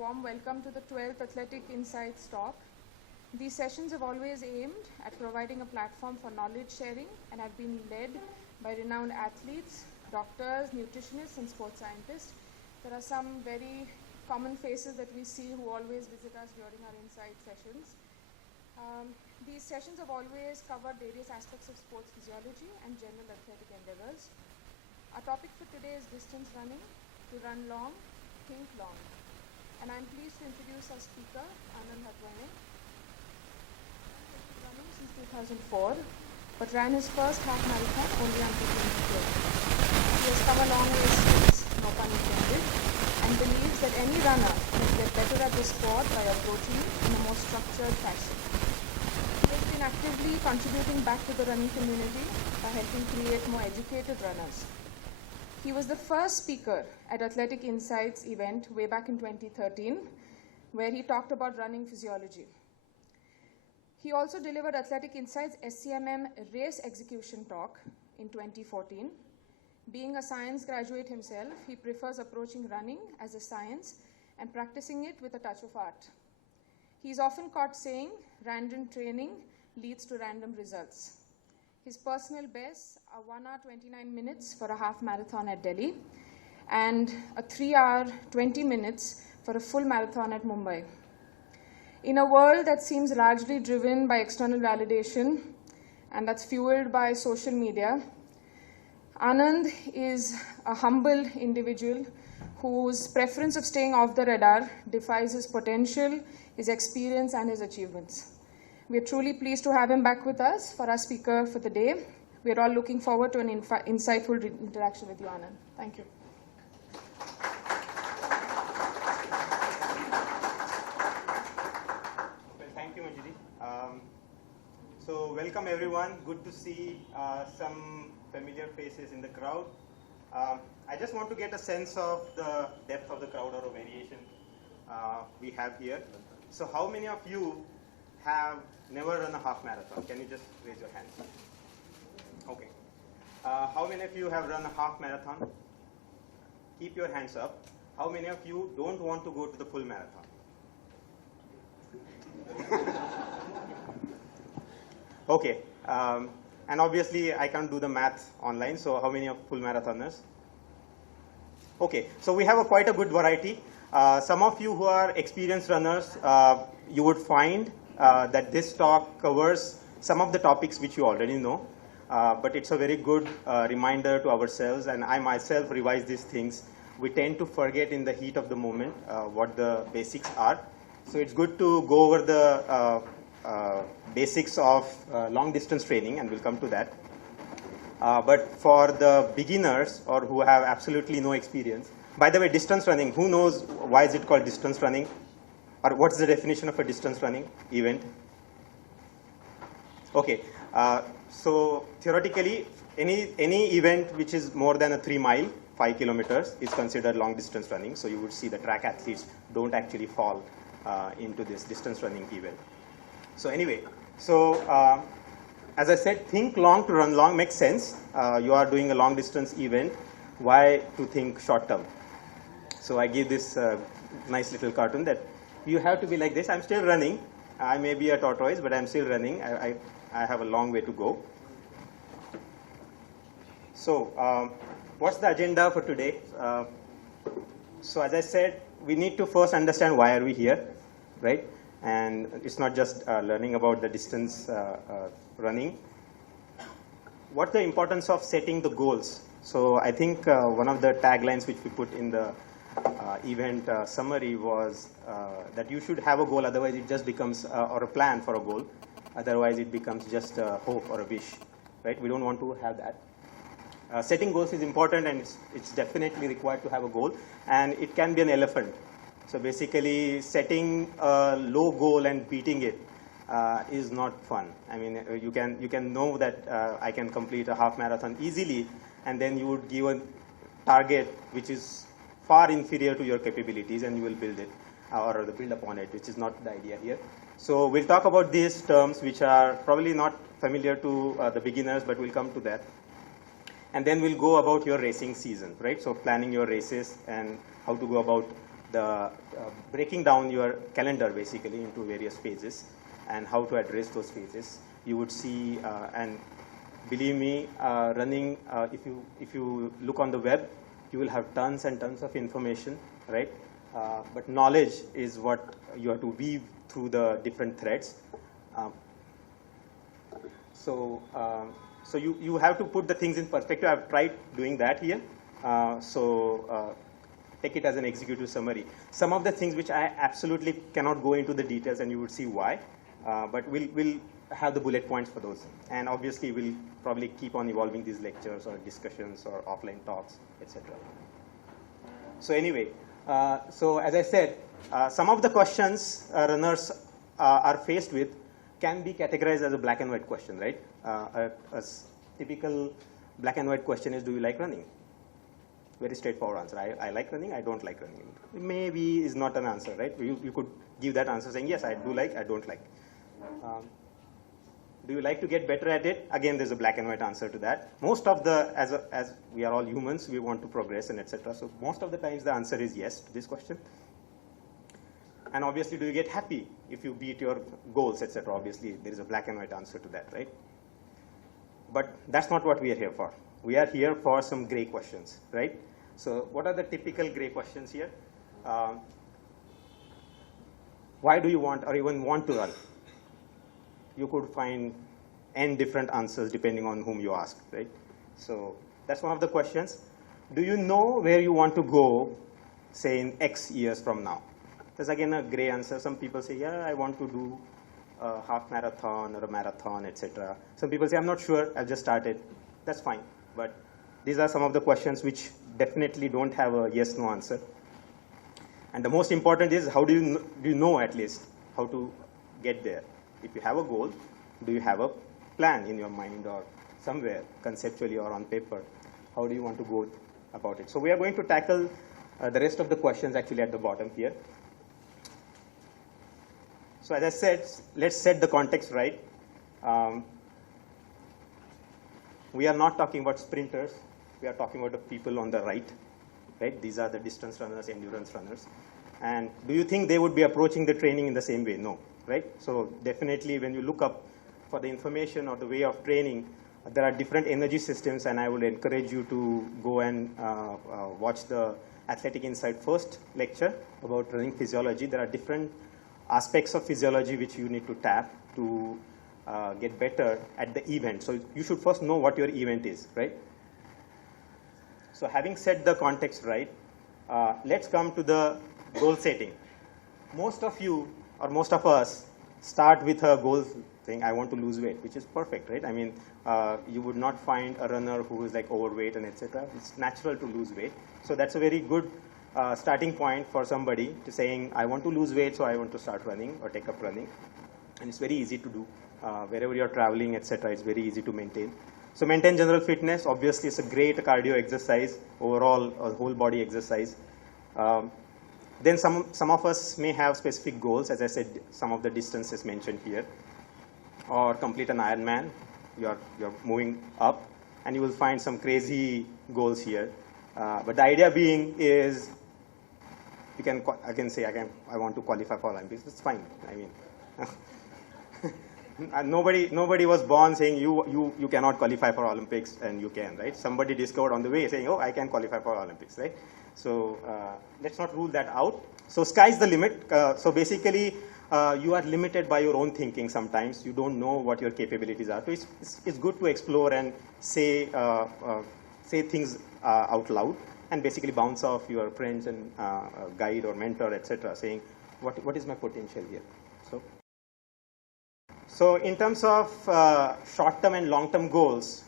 warm welcome to the 12th Athletic Insights talk. These sessions have always aimed at providing a platform for knowledge sharing and have been led by renowned athletes, doctors, nutritionists, and sports scientists. There are some very common faces that we see who always visit us during our insight sessions. These sessions have always covered various aspects of sports physiology and general athletic endeavors. Our topic for today is distance running, to run long, think long. And I'm pleased to introduce our speaker, Anand Hadwane. He's running since 2004, but ran his first half marathon only until 2012. He has come a long way since, no pun intended, and believes that any runner can get better at the sport by approaching it in a more structured fashion. He has been actively contributing back to the running community by helping create more educated runners. He was the first speaker at Athletic Insights event way back in 2013, where he talked about running physiology. He also delivered Athletic Insights SCMM race execution talk in 2014. Being a science graduate himself, he prefers approaching running as a science and practicing it with a touch of art. He is often caught saying, random training leads to random results. His personal bests are 1 hour 29 minutes for a half marathon at Delhi and a 3 hour 20 minutes for a full marathon at Mumbai. In a world that seems largely driven by external validation and that's fueled by social media, Anand is a humble individual whose preference of staying off the radar defies his potential, his experience, and his achievements. We are truly pleased to have him back with us for our speaker for the day. We are all looking forward to an insightful interaction with you, Anand. Thank you. Well, thank you, Manjari. So welcome everyone. Good to see some familiar faces in the crowd. I just want to get a sense of the depth of the crowd or a variation we have here. So how many of you have never run a half marathon? Can you just raise your hands? Okay. How many of you have run a half marathon? Keep your hands up. How many of you don't want to go to the full marathon? Okay. And obviously I can't do the math online, so how many of full marathoners? Okay, so we have quite a good variety. Some of you who are experienced runners, you would find that this talk covers some of the topics which you already know, but it's a very good reminder to ourselves, and I myself revise these things. We tend to forget in the heat of the moment what the basics are. So it's good to go over the basics of long distance training, and we'll come to that. But for the beginners or who have absolutely no experience, by the way, distance running, who knows why is it called distance running? Or what's the definition of a distance running event? Okay, so theoretically, any event which is more than a 3 mile, 5 kilometers, is considered long distance running. So you would see the track athletes don't actually fall into this distance running event. So anyway, so as I said, think long to run long makes sense. You are doing a long distance event. Why to think short term? So I give this nice little cartoon that you have to be like this. I'm still running. I may be a tortoise, but I'm still running. I have a long way to go. So what's the agenda for today? So as I said, we need to first understand why are we here, right? And it's not just learning about the distance running. What's the importance of setting the goals? So I think one of the taglines which we put in the event summary was that you should have a goal, otherwise it just becomes, or a plan for a goal, otherwise it becomes just a hope or a wish, right? We don't want to have that. Setting goals is important, and it's definitely required to have a goal, and it can be an elephant. So basically setting a low goal and beating it is not fun. I mean, you can know that I can complete a half marathon easily, and then you would give a target which is far inferior to your capabilities, and you will build it or build upon it, which is not the idea here. So we'll talk about these terms which are probably not familiar to the beginners, but we'll come to that. And then we'll go about your racing season, right? So planning your races and how to go about breaking down your calendar basically into various phases and how to address those phases. You would see, and believe me, running, if you look on the web, you will have tons and tons of information, right? But knowledge is what you have to weave through the different threads. So you have to put the things in perspective. I've tried doing that here. Take it as an executive summary. Some of the things which I absolutely cannot go into the details, and you would see why, but we'll have the bullet points for those. And obviously, we'll probably keep on evolving these lectures or discussions or offline talks, etc. So anyway, so as I said, some of the questions runners are faced with can be categorized as a black and white question, right? A typical black and white question is, do you like running? Very straightforward answer. I like running, I don't like running. Maybe is not an answer, right? You could give that answer saying, yes, I do like, I don't like. Do you like to get better at it? Again, there's a black and white answer to that. Most of the, as we are all humans, we want to progress and etc. So most of the times the answer is yes to this question. And obviously, do you get happy if you beat your goals, etc.? Obviously, there is a black and white answer to that, right? But that's not what we are here for. We are here for some gray questions, right? So what are the typical gray questions here? Why do you want or even want to run? You could find n different answers depending on whom you ask, right? So that's one of the questions. Do you know where you want to go, say, in X years from now? There's again a gray answer. Some people say, yeah, I want to do a half marathon or a marathon, etc. Some people say, I'm not sure, I've just started. That's fine. But these are some of the questions which definitely don't have a yes-no answer. And the most important is, how do you know at least how to get there? If you have a goal, do you have a plan in your mind or somewhere, conceptually or on paper? How do you want to go about it? So we are going to tackle the rest of the questions actually at the bottom here. So as I said, let's set the context right. We are not talking about sprinters. We are talking about the people on the right. These are the distance runners, endurance runners. And do you think they would be approaching the training in the same way? No, right? So definitely when you look up for the information or the way of training, there are different energy systems, and I would encourage you to go and watch the Athletic Insight first lecture about running physiology. There are different aspects of physiology which you need to tap to get better at the event. So you should first know what your event is, right? So having set the context right, let's come to the goal setting. Most of you or most of us start with a goal saying, I want to lose weight, which is perfect, right? I mean, you would not find a runner who is like overweight and etc. It's natural to lose weight. So that's a very good starting point for somebody to saying, I want to lose weight, so I want to start running or take up running. And it's very easy to do. Wherever you're traveling, etc., it's very easy to maintain. So maintain general fitness. Obviously, it's a great cardio exercise, overall a whole body exercise. Then some of us may have specific goals. As I said, some of the distances mentioned here. Or complete an Ironman. You're moving up, and you will find some crazy goals here. But the idea being is, I can say I want to qualify for Olympics. That's fine. I mean. Nobody was born saying you cannot qualify for Olympics and you can, right? Somebody discovered on the way saying, oh, I can qualify for Olympics, right? So let's not rule that out. So sky's the limit. So basically, you are limited by your own thinking sometimes. You don't know what your capabilities are. So it's good to explore and say things out loud and basically bounce off your friends and guide or mentor, etc., saying, what is my potential here? So in terms of short-term and long-term goals,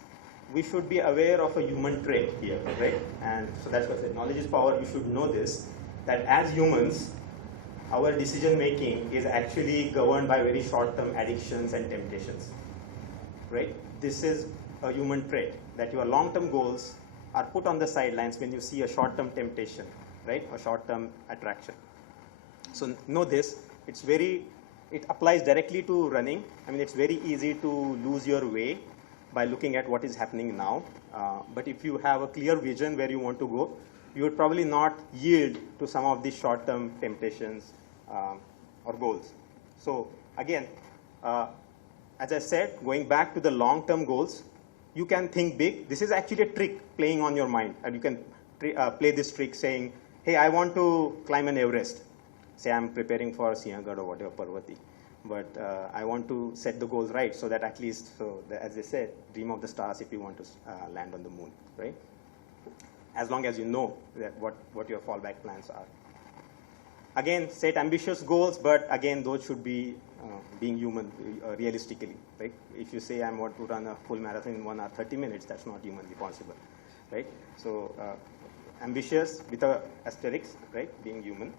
we should be aware of a human trait here, right? And so that's what I said. Knowledge is power. You should know this, that as humans, our decision-making is actually governed by very short-term addictions and temptations, right? This is a human trait, that your long-term goals are put on the sidelines when you see a short-term temptation, right? A short-term attraction. So know this. It applies directly to running. I mean, it's very easy to lose your way by looking at what is happening now. But if you have a clear vision where you want to go, you would probably not yield to some of these short-term temptations or goals. So again, as I said, going back to the long-term goals, you can think big. This is actually a trick playing on your mind. And you can play this trick saying, hey, I want to climb an Everest. Say I'm preparing for Sinhagad or whatever, Parvati. But I want to set the goals right so that at least, as they said, dream of the stars if you want to land on the moon, right? As long as you know that what your fallback plans are. Again, set ambitious goals, but again, those should be being human realistically, right? If you say I want to run a full marathon in 1 hour 30 minutes, that's not humanly possible, right? So ambitious with a asterisk, right? Being human.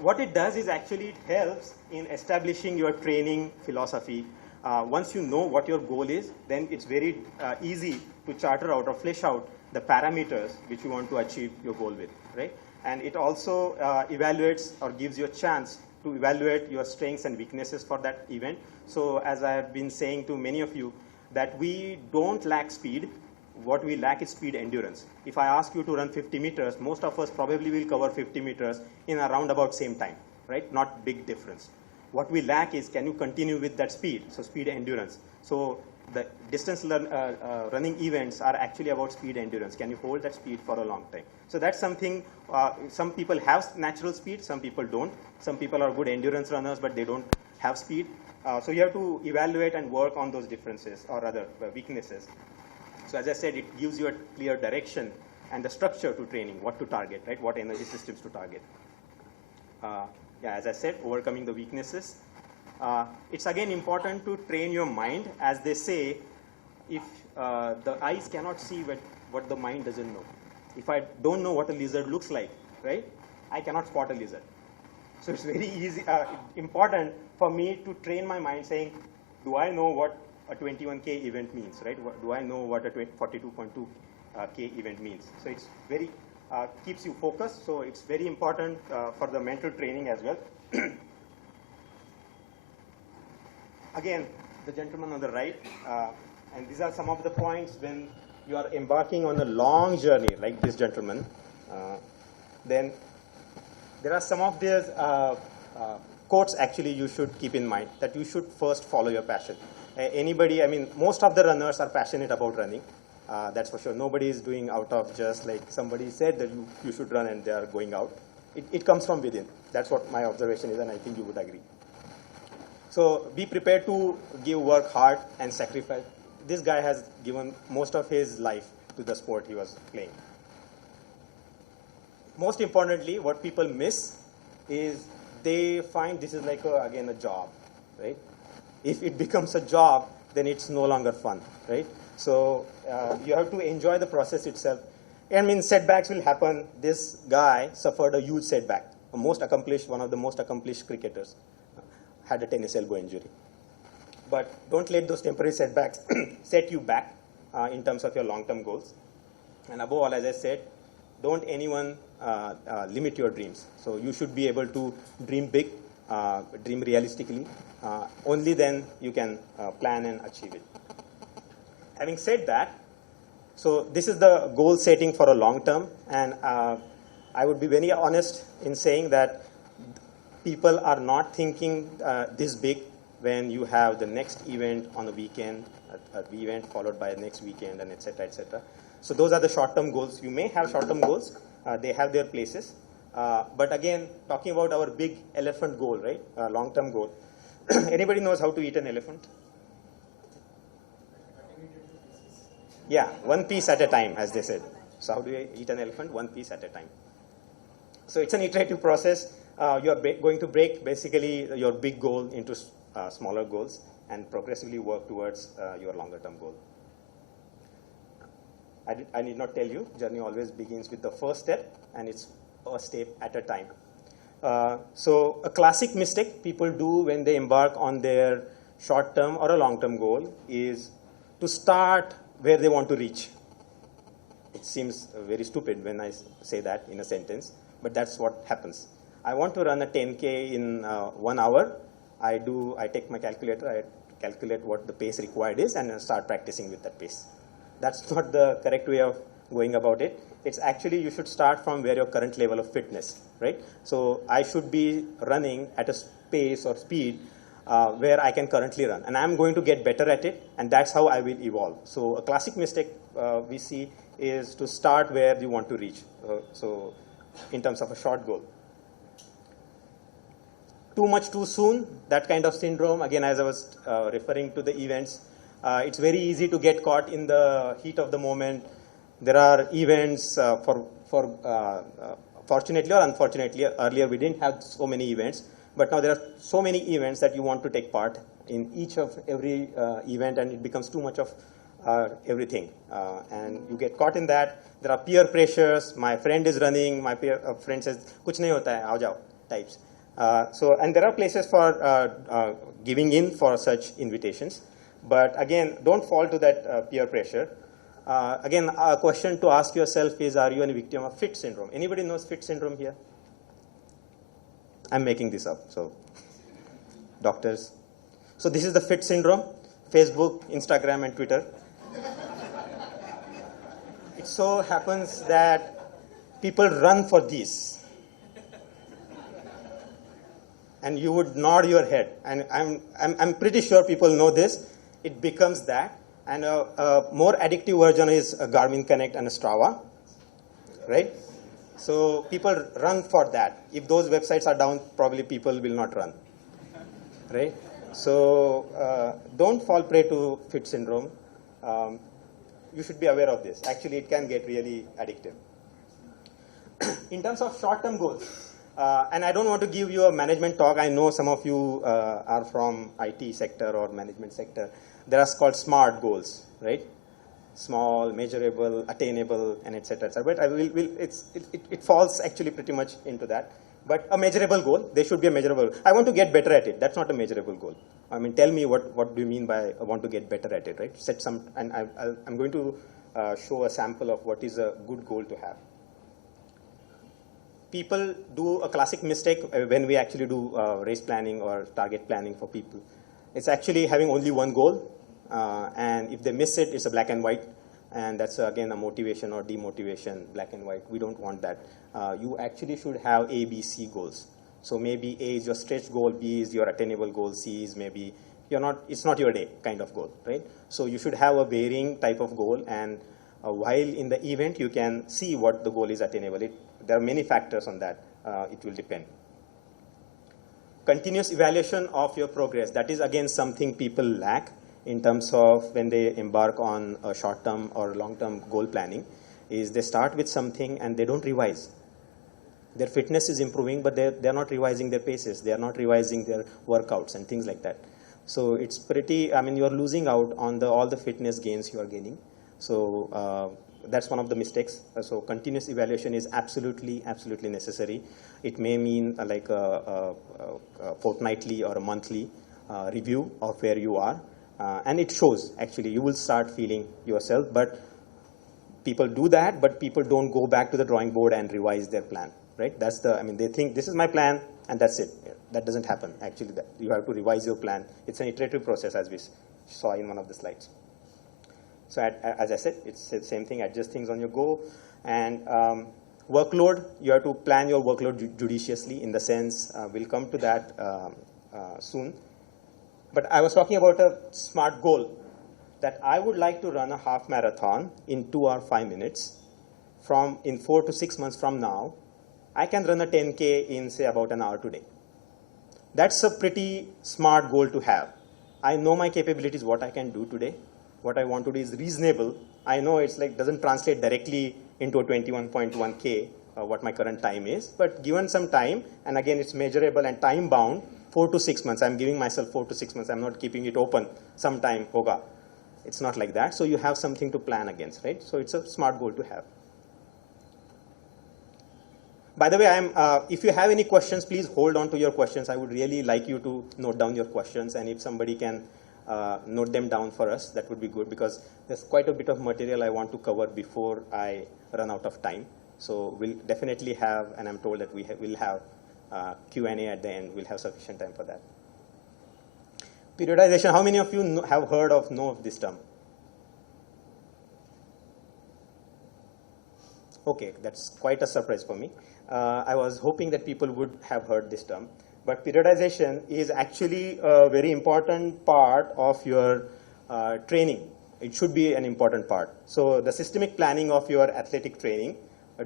What it does is actually it helps in establishing your training philosophy. Once you know what your goal is, then it's very easy to charter out or flesh out the parameters which you want to achieve your goal with, right? And it also evaluates or gives you a chance to evaluate your strengths and weaknesses for that event. So as I have been saying to many of you, that we don't lack speed. What we lack is speed endurance. If I ask you to run 50 meters, most of us probably will cover 50 meters in around about same time, right? Not big difference. What we lack is, can you continue with that speed? So speed endurance. So the distance running events are actually about speed endurance. Can you hold that speed for a long time? So that's something, some people have natural speed, some people don't. Some people are good endurance runners, but they don't have speed. So you have to evaluate and work on those differences or other weaknesses. So as I said, it gives you a clear direction and the structure to training, what to target, right? What energy systems to target. Yeah, as I said, overcoming the weaknesses. It's again important to train your mind. As they say, if the eyes cannot see what the mind doesn't know. If I don't know what a lizard looks like, right? I cannot spot a lizard. So it's very easy, important for me to train my mind saying, do I know what a 21K event means, right? Do I know what a 42.2K event means? So it's very, keeps you focused. So it's very important for the mental training as well. Again, the gentleman on the right, and these are some of the points when you are embarking on a long journey, like this gentleman. Then there are some of these quotes actually you should keep in mind, that you should first follow your passion. Anybody, I mean, most of the runners are passionate about running. That's for sure. Nobody is doing out of just like somebody said that you should run and they are going out. It comes from within. That's what my observation is, and I think you would agree. So be prepared to give work hard and sacrifice. This guy has given most of his life to the sport he was playing. Most importantly, what people miss is they find this is like, again, a job, right? If it becomes a job, then it's no longer fun, right? So you have to enjoy the process itself. I mean, setbacks will happen. This guy suffered a huge setback. One of the most accomplished cricketers had a tennis elbow injury. But don't let those temporary setbacks set you back in terms of your long-term goals. And above all, as I said, don't anyone limit your dreams. So you should be able to dream big, dream realistically. Only then you can plan and achieve it. Having said that, so this is the goal setting for a long term, and I would be very honest in saying that people are not thinking this big when you have the next event on a weekend, an event followed by the next weekend, and etc., etc. So those are the short-term goals. You may have short-term goals. They have their places. But again, talking about our big elephant goal, right? Long-term goal. Anybody knows how to eat an elephant? Yeah, one piece at a time, as they said. So how do you eat an elephant? One piece at a time. So it's an iterative process. You're going to break basically your big goal into smaller goals and progressively work towards your longer-term goal. I need not tell you, journey always begins with the first step, and it's a step at a time. So a classic mistake people do when they embark on their short-term or a long-term goal is to start where they want to reach. It seems very stupid when I say that in a sentence, but that's what happens. I want to run a 10K in 1 hour. I take my calculator, I calculate what the pace required is, and start practicing with that pace. That's not the correct way of going about it. It's actually you should start from where your current level of fitness, right? So I should be running at a pace or speed where I can currently run, and I'm going to get better at it, and that's how I will evolve. So a classic mistake we see is to start where you want to reach. So in terms of a short goal. Too much too soon, that kind of syndrome, again, as I was referring to the events, it's very easy to get caught in the heat of the moment. There are events fortunately or unfortunately, earlier we didn't have so many events, but now there are so many events that you want to take part in each of every event, and it becomes too much of everything. And you get caught in that. There are peer pressures. My friend is running. My friend says, "Kuch nahi hota hai, aao jao," types. And there are places for giving in for such invitations. But again, don't fall to that peer pressure. Again, a question to ask yourself is, are you a victim of fit syndrome? Anybody knows fit syndrome here? I'm making this up, so doctors. So this is the fit syndrome, Facebook, Instagram, and Twitter. It so happens that people run for these. And you would nod your head. And I'm pretty sure people know this. It becomes that. And a more addictive version is a Garmin Connect and a Strava, right? So people run for that. If those websites are down, probably people will not run, right? So don't fall prey to fit syndrome. You should be aware of this. Actually, it can get really addictive. In terms of short-term goals, and I don't want to give you a management talk. I know some of you are from IT sector or management sector. There are called SMART goals, right? Small, measurable, attainable, and etc. But it falls actually pretty much into that. But a measurable goal, they should be a measurable. I want to get better at it. That's not a measurable goal. I mean, tell me what do you mean by I want to get better at it, right? Set some, and I'm going to show a sample of what is a good goal to have. People do a classic mistake when we actually do race planning or target planning for people. It's actually having only one goal, and if they miss it, it's a black and white, and that's again a motivation or demotivation, black and white. We don't want that. You actually should have A, B, C goals. So maybe A is your stretch goal, B is your attainable goal, C is maybe it's not your day kind of goal, right? So you should have a varying type of goal, and while in the event you can see what the goal is attainable. There are many factors on that. It will depend. Continuous evaluation of your progress. That is again something people lack in terms of when they embark on a short-term or long-term goal planning, is they start with something and they don't revise. Their fitness is improving, but they're not revising their paces. They are not revising their workouts and things like that. So it's pretty, I mean, you're losing out on all the fitness gains you are gaining. So that's one of the mistakes. So continuous evaluation is absolutely necessary. It may mean like a fortnightly or a monthly review of where you are. And it shows, actually, you will start feeling yourself. But people do that, but people don't go back to the drawing board and revise their plan, right? They think this is my plan and that's it. That doesn't happen, actually. You have to revise your plan. It's an iterative process, as we saw in one of the slides. So as I said, it's the same thing, adjust things on your go. And workload, you have to plan your workload judiciously, in the sense, we'll come to that soon. But I was talking about a SMART goal, that I would like to run a half marathon in 2 hours 5 minutes. In 4 to 6 months from now, I can run a 10K in, say, about an hour today. That's a pretty smart goal to have. I know my capabilities, what I can do today. What I want to do is reasonable. I know it's like doesn't translate directly into a 21.1K, what my current time is, but given some time, and again it's measurable and time bound, 4 to 6 months. I'm giving myself 4 to 6 months. I'm not keeping it open. Sometime hoga. It's not like that. So you have something to plan against, right? So it's a smart goal to have. By the way, if you have any questions, please hold on to your questions. I would really like you to note down your questions, and if somebody can note them down for us, that would be good, because there's quite a bit of material I want to cover before I run out of time. So we'll definitely have, and I'm told that we'll have Q&A at the end. We'll have sufficient time for that. Periodization. How many of you have heard of this term? Okay, that's quite a surprise for me. I was hoping that people would have heard this term. But periodization is actually a very important part of your training. It should be an important part. So the systemic planning of your athletic training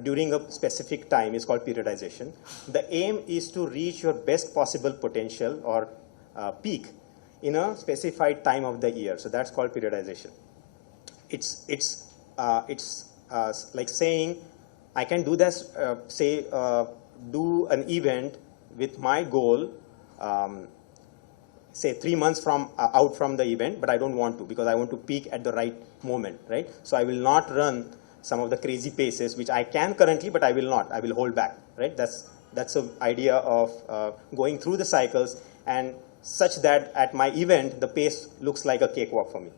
during a specific time is called periodization. The aim is to reach your best possible potential or peak in a specified time of the year. So that's called periodization. It's like saying, I can do this, do an event with my goal, say 3 months from out from the event, but I don't want to because I want to peak at the right moment, right? So I will not run some of the crazy paces, which I can currently, but I will not. I will hold back, right? That's the idea of going through the cycles and such that at my event, the pace looks like a cakewalk for me.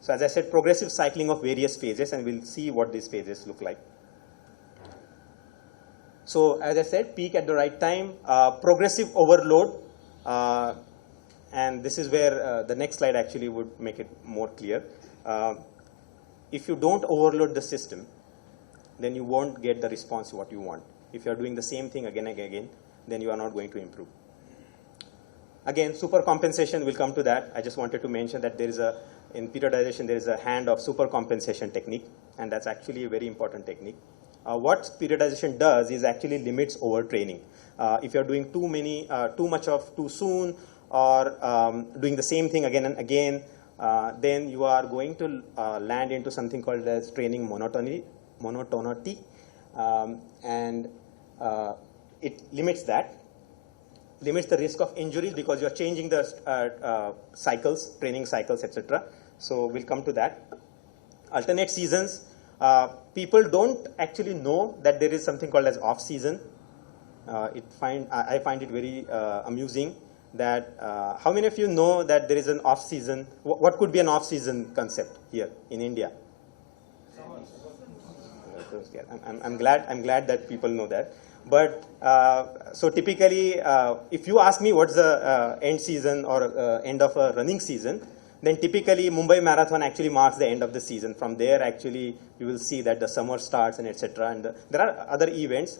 So as I said, progressive cycling of various phases, and we'll see what these phases look like. So as I said, peak at the right time, progressive overload, and this is where the next slide actually would make it more clear. If you don't overload the system, then you won't get the response what you want. If you are doing the same thing again and again, then you are not going to improve. Again, supercompensation, we'll come to that. I just wanted to mention that in periodization, there is a hand of supercompensation technique, and that's actually a very important technique. What periodization does is actually limits overtraining. If you're doing too much of too soon, or doing the same thing again and again, then you are going to land into something called as training monotonity, and it limits that. Limits the risk of injuries because you're changing the cycles, training cycles, etc. So we'll come to that. Alternate seasons. People don't actually know that there is something called as off-season. I find it very amusing that how many of you know that there is an off-season? What could be an off-season concept here in India? I'm glad that people know that. But so typically, if you ask me what's the end season or end of a running season, then typically Mumbai Marathon actually marks the end of the season. From there, actually, you will see that the summer starts and etc. And there are other events,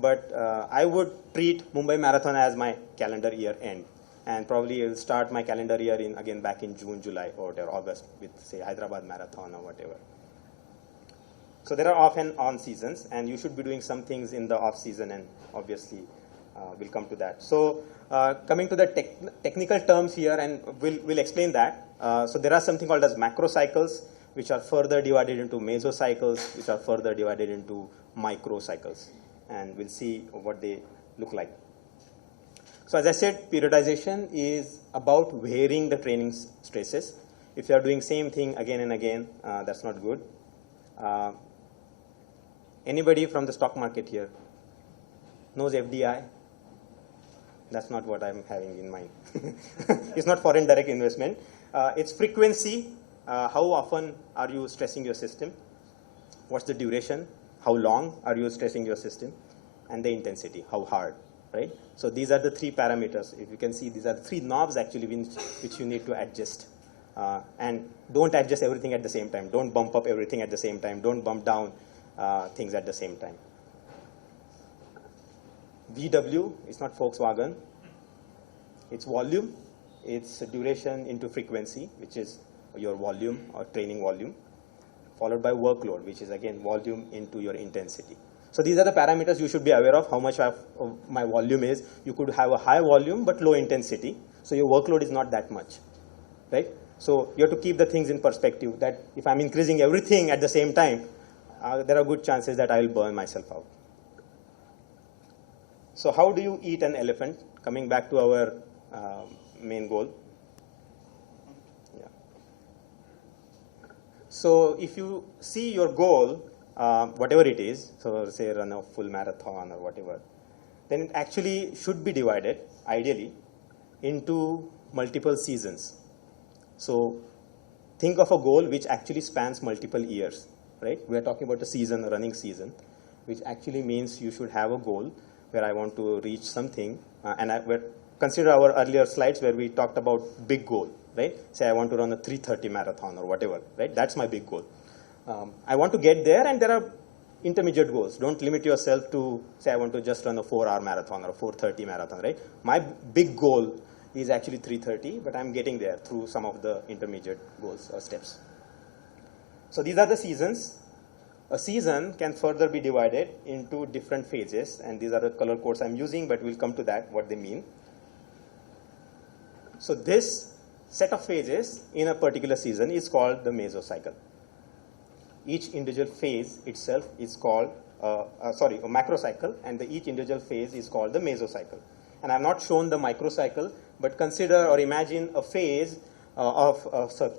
but I would treat Mumbai Marathon as my calendar year end, and probably will start my calendar year again back in June, July, or whatever, August with say Hyderabad Marathon or whatever. So there are off and on seasons, and you should be doing some things in the off season, and obviously we'll come to that. So coming to the technical terms here, and we'll explain that. So there are something called as macro cycles, which are further divided into mesocycles, which are further divided into microcycles, and we'll see what they look like. So as I said, periodization is about varying the training stresses. If you are doing same thing again and again, that's not good. Anybody from the stock market here knows FDI? That's not what I'm having in mind. It's not foreign direct investment. It's frequency. How often are you stressing your system? What's the duration? How long are you stressing your system? And the intensity, how hard, right? So these are the three parameters. If you can see, these are the three knobs actually which you need to adjust. And don't adjust everything at the same time. Don't bump up everything at the same time. Don't bump down things at the same time. VW is not Volkswagen. It's volume. It's duration into frequency, which is your volume or training volume, followed by workload, which is again volume into your intensity. So these are the parameters you should be aware of, how much of my volume is. You could have a high volume but low intensity, so your workload is not that much, right? So you have to keep the things in perspective, that if I'm increasing everything at the same time, there are good chances that I will burn myself out. So how do you eat an elephant? Coming back to our main goal. Yeah. So if you see your goal, whatever it is, so say run a full marathon or whatever, then it actually should be divided, ideally, into multiple seasons. So think of a goal which actually spans multiple years, right? We are talking about a season, a running season, which actually means you should have a goal where I want to reach something. Consider our earlier slides where we talked about big goal, right? Say I want to run a 3:30 marathon or whatever, right? That's my big goal. I want to get there, and there are intermediate goals. Don't limit yourself to, say, I want to just run a 4-hour marathon or a 4:30 marathon, right? My big goal is actually 3:30, but I'm getting there through some of the intermediate goals or steps. So these are the seasons. A season can further be divided into different phases, and these are the color codes I'm using, but we'll come to that, what they mean. So this set of phases in a particular season is called the mesocycle. Each individual phase itself is called, a macrocycle, and each individual phase is called the mesocycle. And I've not shown the microcycle, but consider or imagine a phase of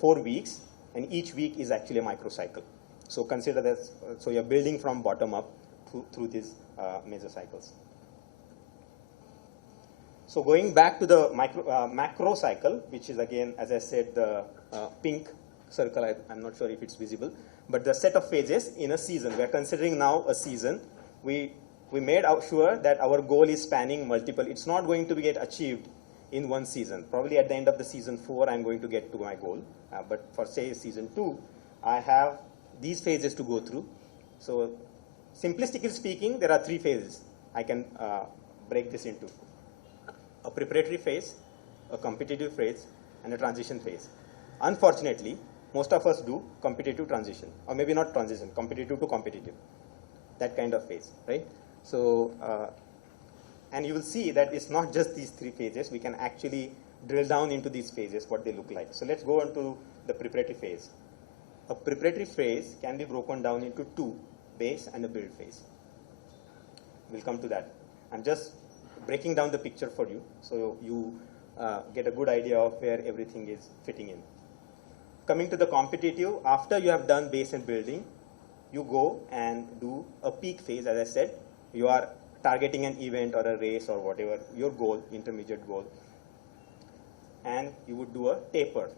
4 weeks, and each week is actually a microcycle. So consider that, so you're building from bottom up through these mesocycles. So going back to the macro cycle, which is again, as I said, the pink circle, I'm not sure if it's visible, but the set of phases in a season. We're considering now a season. We made sure that our goal is spanning multiple. It's not going to get achieved in one season. Probably at the end of the season 4, I'm going to get to my goal. But for, say, season 2, I have these phases to go through. So simplistically speaking, there are 3 phases. I can break this into a preparatory phase, a competitive phase, and a transition phase. Unfortunately, most of us do competitive transition, or maybe not transition, competitive to competitive, that kind of phase, right? So, and you will see that it's not just these 3 phases. We can actually drill down into these phases, what they look like. So let's go on to the preparatory phase. A preparatory phase can be broken down into 2, base and a build phase. We'll come to that. I'm just breaking down the picture for you, so you get a good idea of where everything is fitting in. Coming to the competitive, after you have done base and building, you go and do a peak phase. As I said, you are targeting an event or a race or whatever, your goal, intermediate goal, and you would do a taper.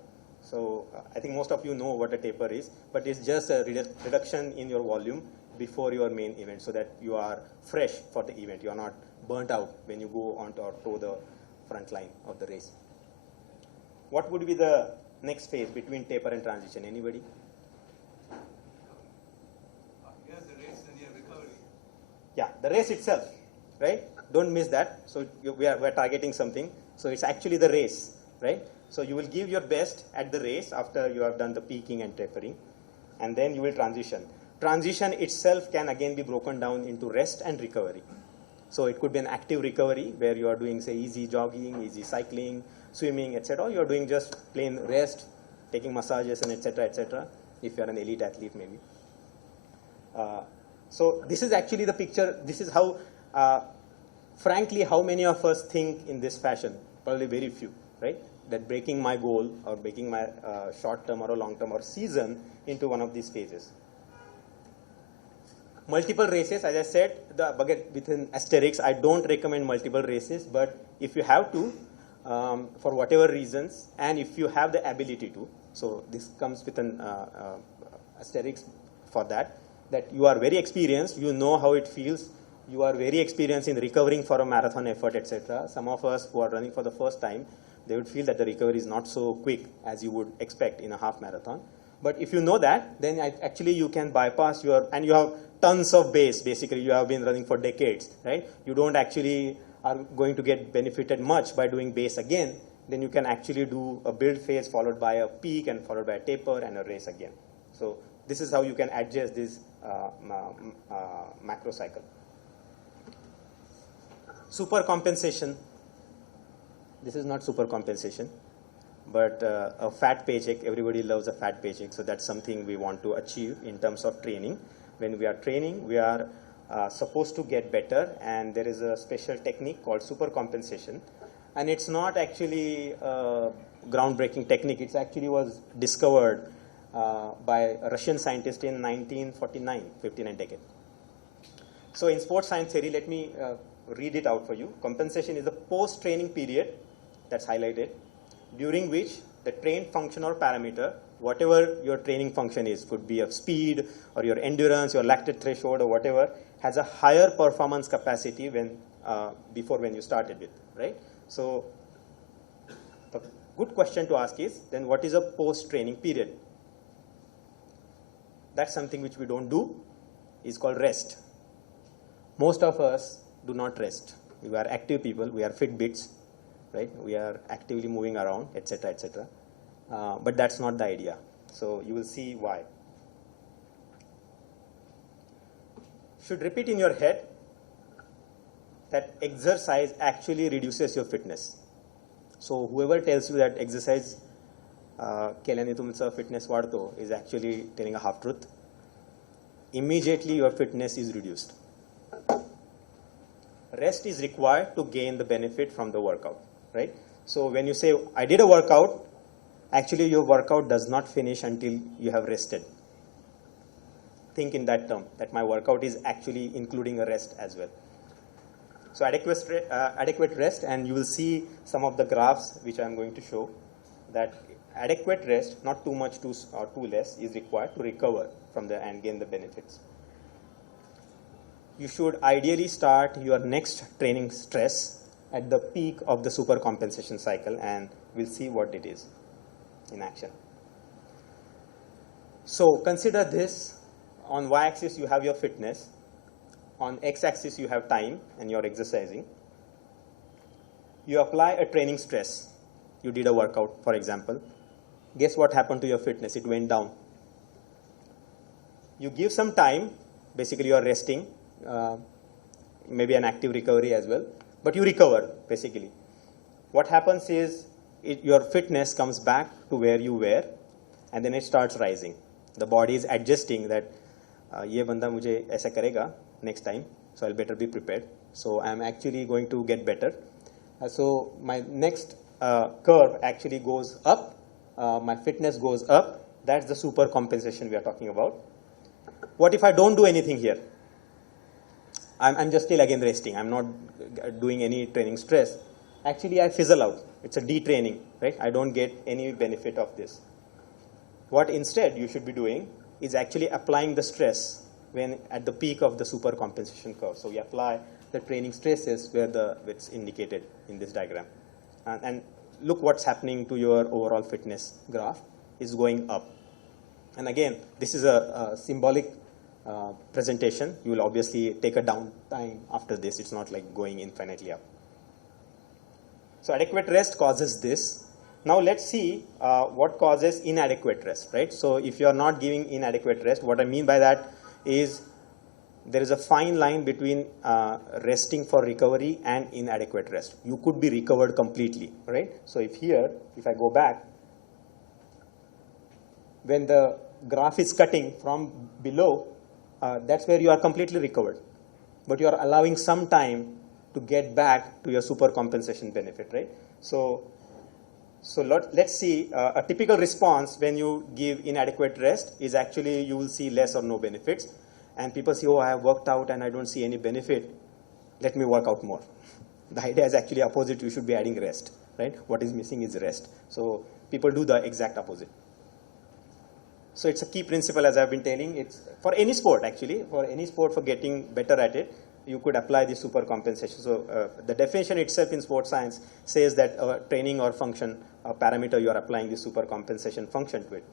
So I think most of you know what a taper is, but it's just a reduction in your volume before your main event, so that you are fresh for the event. You are not burnt out when you go on to the front line of the race. What would be the next phase between taper and transition? Anybody? Yes, the race and your recovery. Yeah, the race itself, right? Don't miss that. So we're targeting something. So it's actually the race, right? So you will give your best at the race after you have done the peaking and tapering, and then you will transition. Transition itself can again be broken down into rest and recovery. So it could be an active recovery where you are doing, say, easy jogging, easy cycling, swimming, etc. You are doing just plain rest, taking massages, and etc., etc. If you are an elite athlete, maybe. So this is actually the picture. This is how, frankly, how many of us think in this fashion? Probably very few, right? That breaking my goal or breaking my short-term or a long-term or season into one of these phases. Multiple races, as I said, the bucket with an asterisk, I don't recommend multiple races, but if you have to, for whatever reasons, and if you have the ability to, so this comes with an asterisk for that you are very experienced, you know how it feels, you are very experienced in recovering for a marathon effort, etc. Some of us who are running for the first time, they would feel that the recovery is not so quick as you would expect in a half marathon. But if you know that, then actually you can bypass and you have tons of base. Basically, you have been running for decades, right? You don't actually are going to get benefited much by doing base again. Then you can actually do a build phase followed by a peak and followed by a taper and a race again. So this is how you can adjust this macro cycle. Super compensation. This is not super compensation, but a fat paycheck. Everybody loves a fat paycheck, so that's something we want to achieve in terms of training. When we are training, we are supposed to get better, and there is a special technique called super compensation. And it's not actually a groundbreaking technique. It actually was discovered by a Russian scientist in 1949, 59 decade. So in sports science theory, let me read it out for you. Compensation is the post-training period that's highlighted, during which the trained function or parameter, whatever your training function is, could be of speed or your endurance, your lactate threshold or whatever, has a higher performance capacity before when you started with, right? So the good question to ask is, then what is a post-training period? that's something which we don't do, is called rest. Most of us do not rest. We are active people, we are Fitbits, right? We are actively moving around, etc., etc. But that's not the idea. So you will see why. Should repeat in your head that exercise actually reduces your fitness. So whoever tells you that exercise केल्याने तुमचा fitness वाढतो is actually telling a half truth. Immediately your fitness is reduced. Rest is required to gain the benefit from the workout, right? So when you say, I did a workout, actually your workout does not finish until you have rested. Think in that term, that my workout is actually including a rest as well. So adequate rest, and you will see some of the graphs which I am going to show, that adequate rest, not too much or too less, is required to recover from the and gain the benefits. You should ideally start your next training stress at the peak of the super compensation cycle, and we'll see what it is in action. So consider this. On y-axis you have your fitness, on x-axis you have time and you're exercising. You apply a training stress. You did a workout, for example. Guess what happened to your fitness? It went down. You give some time, basically you're resting, maybe an active recovery as well, but you recover, basically. What happens is your fitness comes back to where you were, and then it starts rising. The body is adjusting that ये बंदा मुझे ऐसा करेगा next time, so I'll better be prepared. So I'm actually going to get better. So my next curve actually goes up. My fitness goes up. That's the super compensation we are talking about. What if I don't do anything here? I'm just still again resting. I'm not doing any training stress. Actually, I fizzle out. It's a detraining, right? I don't get any benefit of this. What instead you should be doing is actually applying the stress when at the peak of the super compensation curve. So we apply the training stresses where it's indicated in this diagram. And look what's happening to your overall fitness graph is going up. And again, this is a symbolic presentation. You will obviously take a downtime after this. It's not like going infinitely up. So adequate rest causes this. Now let's see what causes inadequate rest, right? So if you are not giving inadequate rest, what I mean by that is there is a fine line between resting for recovery and inadequate rest. You could be recovered completely, right? So if I go back, when the graph is cutting from below, that's where you are completely recovered. But you are allowing some time to get back to your super compensation benefit, right? So let's see, a typical response when you give inadequate rest is actually you will see less or no benefits. And people say, oh, I have worked out and I don't see any benefit. Let me work out more. The idea is actually opposite. You should be adding rest, right? What is missing is rest. So people do the exact opposite. So it's a key principle, as I've been telling. It's for any sport, actually. For any sport, for getting better at it, you could apply the super compensation. So the definition itself in sports science says that training or function, a parameter, you are applying the super compensation function to it.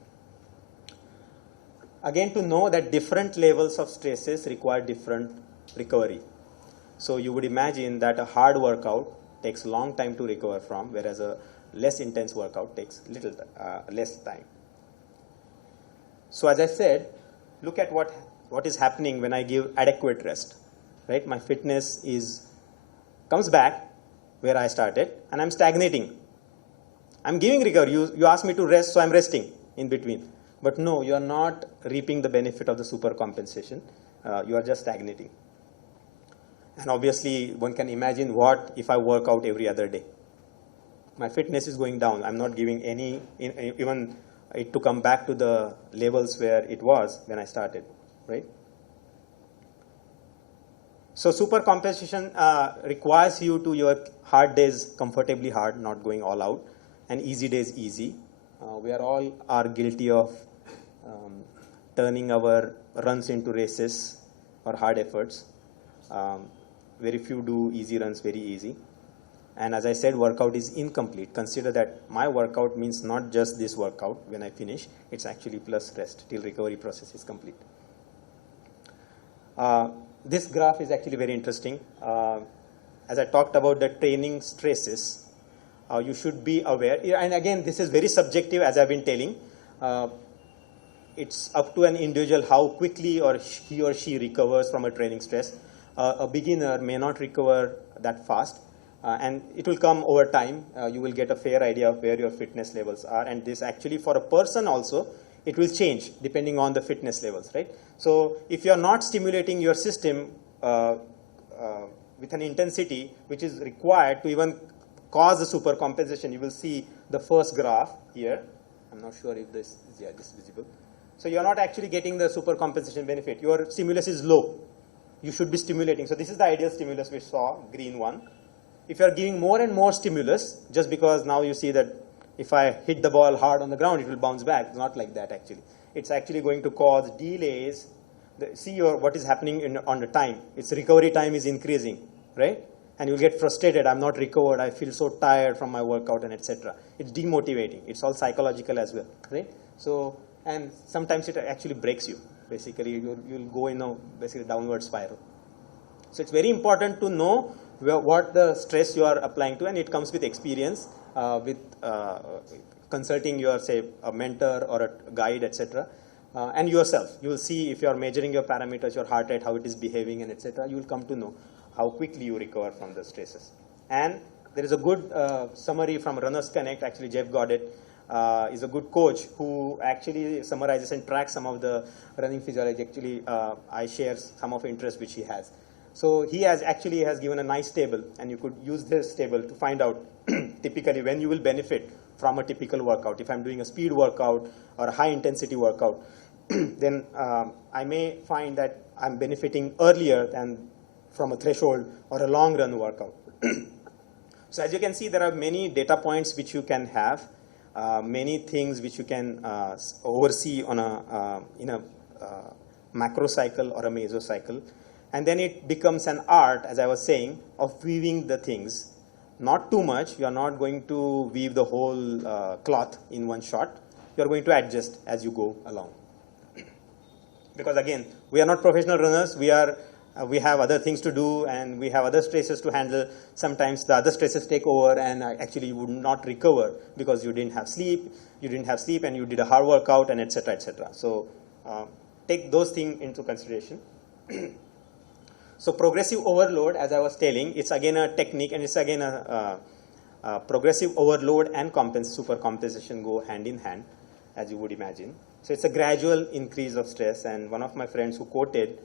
Again, to know that different levels of stresses require different recovery. So you would imagine that a hard workout takes a long time to recover from, whereas a less intense workout takes less time. So as I said, look at what is happening when I give adequate rest. Right? My fitness comes back where I started, and I'm stagnating. I'm giving recovery. You asked me to rest, so I'm resting in between. But no, you are not reaping the benefit of the super compensation. You are just stagnating. And obviously, one can imagine what if I work out every other day. My fitness is going down. I'm not giving any, even it to come back to the levels where it was when I started, right? So super compensation requires you to your hard days comfortably hard, not going all out, and easy days easy. We are guilty of turning our runs into races or hard efforts. Very few do easy runs very easy. And as I said, workout is incomplete. Consider that my workout means not just this workout when I finish, it's actually plus rest till recovery process is complete. This graph is actually very interesting. As I talked about the training stresses, you should be aware. And again, this is very subjective, as I've been telling. It's up to an individual how quickly he or she recovers from a training stress. A beginner may not recover that fast, and it will come over time. You will get a fair idea of where your fitness levels are, and this actually for a person also, it will change depending on the fitness levels, right? So if you are not stimulating your system with an intensity which is required to even cause the supercompensation, you will see the first graph here. I'm not sure if this is visible. So you are not actually getting the supercompensation benefit. Your stimulus is low. You should be stimulating. So this is the ideal stimulus we saw, green one. If you are giving more and more stimulus, just because now you see that if I hit the ball hard on the ground, it will bounce back. It's not like that actually. It's actually going to cause delays. See what is happening on the time. Its recovery time is increasing, right? And you'll get frustrated. I'm not recovered. I feel so tired from my workout and etc. It's demotivating. It's all psychological as well, right? So, and sometimes it actually breaks you. Basically, you'll go in a basically downward spiral. So it's very important to know what the stress you are applying to, and it comes with experience, with consulting your, say, a mentor or a guide, etc. And yourself. You will see if you are measuring your parameters, your heart rate, how it is behaving, and etc. You will come to know how quickly you recover from the stresses. And there is a good summary from Runners Connect. Actually, Jeff Goddard is a good coach who actually summarizes and tracks some of the running physiology. Actually, I share some of interest which he has. So he has given a nice table, and you could use this table to find out typically when you will benefit from a typical workout. If I'm doing a speed workout or a high intensity workout, then I may find that I'm benefiting earlier than from a threshold or a long run workout. So as you can see, there are many data points which you can have, many things which you can oversee on in a macro cycle or a mesocycle. And then it becomes an art, as I was saying, of weaving the things. Not too much. You are not going to weave the whole cloth in one shot. You are going to adjust as you go along. Because again, we are not professional runners. We have other things to do, and we have other stresses to handle. Sometimes the other stresses take over, and actually you would not recover because you didn't have sleep. And you did a hard workout, and etc. etc. So take those things into consideration. So progressive overload, as I was telling, it's again a technique, and it's again a progressive overload and supercompensation go hand in hand, as you would imagine. So it's a gradual increase of stress, and one of my friends who quoted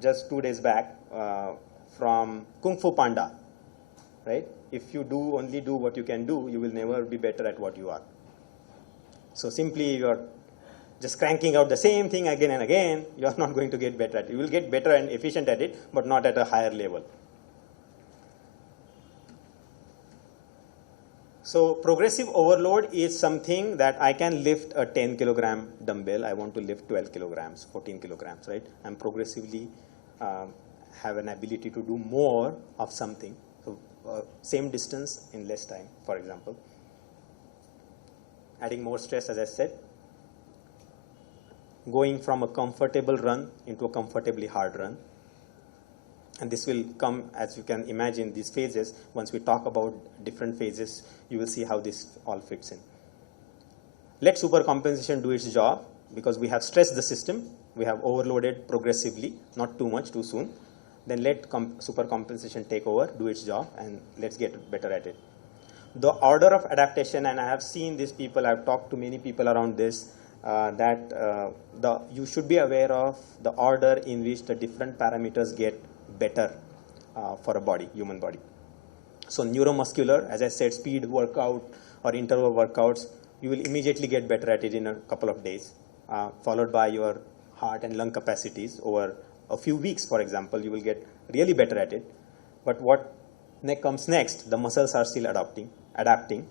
just 2 days back from Kung Fu Panda, right? If you only do what you can do, you will never be better at what you are. So simply you're just cranking out the same thing again and again, you're not going to get better at it. You will get better and efficient at it, but not at a higher level. So progressive overload is something that I can lift a 10 kilogram dumbbell. I want to lift 12 kilograms, 14 kilograms, right? I'm progressively have an ability to do more of something. So same distance in less time, for example. Adding more stress, as I said. Going from a comfortable run into a comfortably hard run. And this will come, as you can imagine, these phases. Once we talk about different phases, you will see how this all fits in. Let supercompensation do its job, because we have stressed the system. We have overloaded progressively, not too much, too soon. Then let supercompensation take over, do its job, and let's get better at it. The order of adaptation, and I have seen these people, I've talked to many people around this, you should be aware of the order in which the different parameters get better for a body, human body. So neuromuscular, as I said, speed workout or interval workouts, you will immediately get better at it in a couple of days, followed by your heart and lung capacities over a few weeks, for example, you will get really better at it. But what comes next, the muscles are still adapting.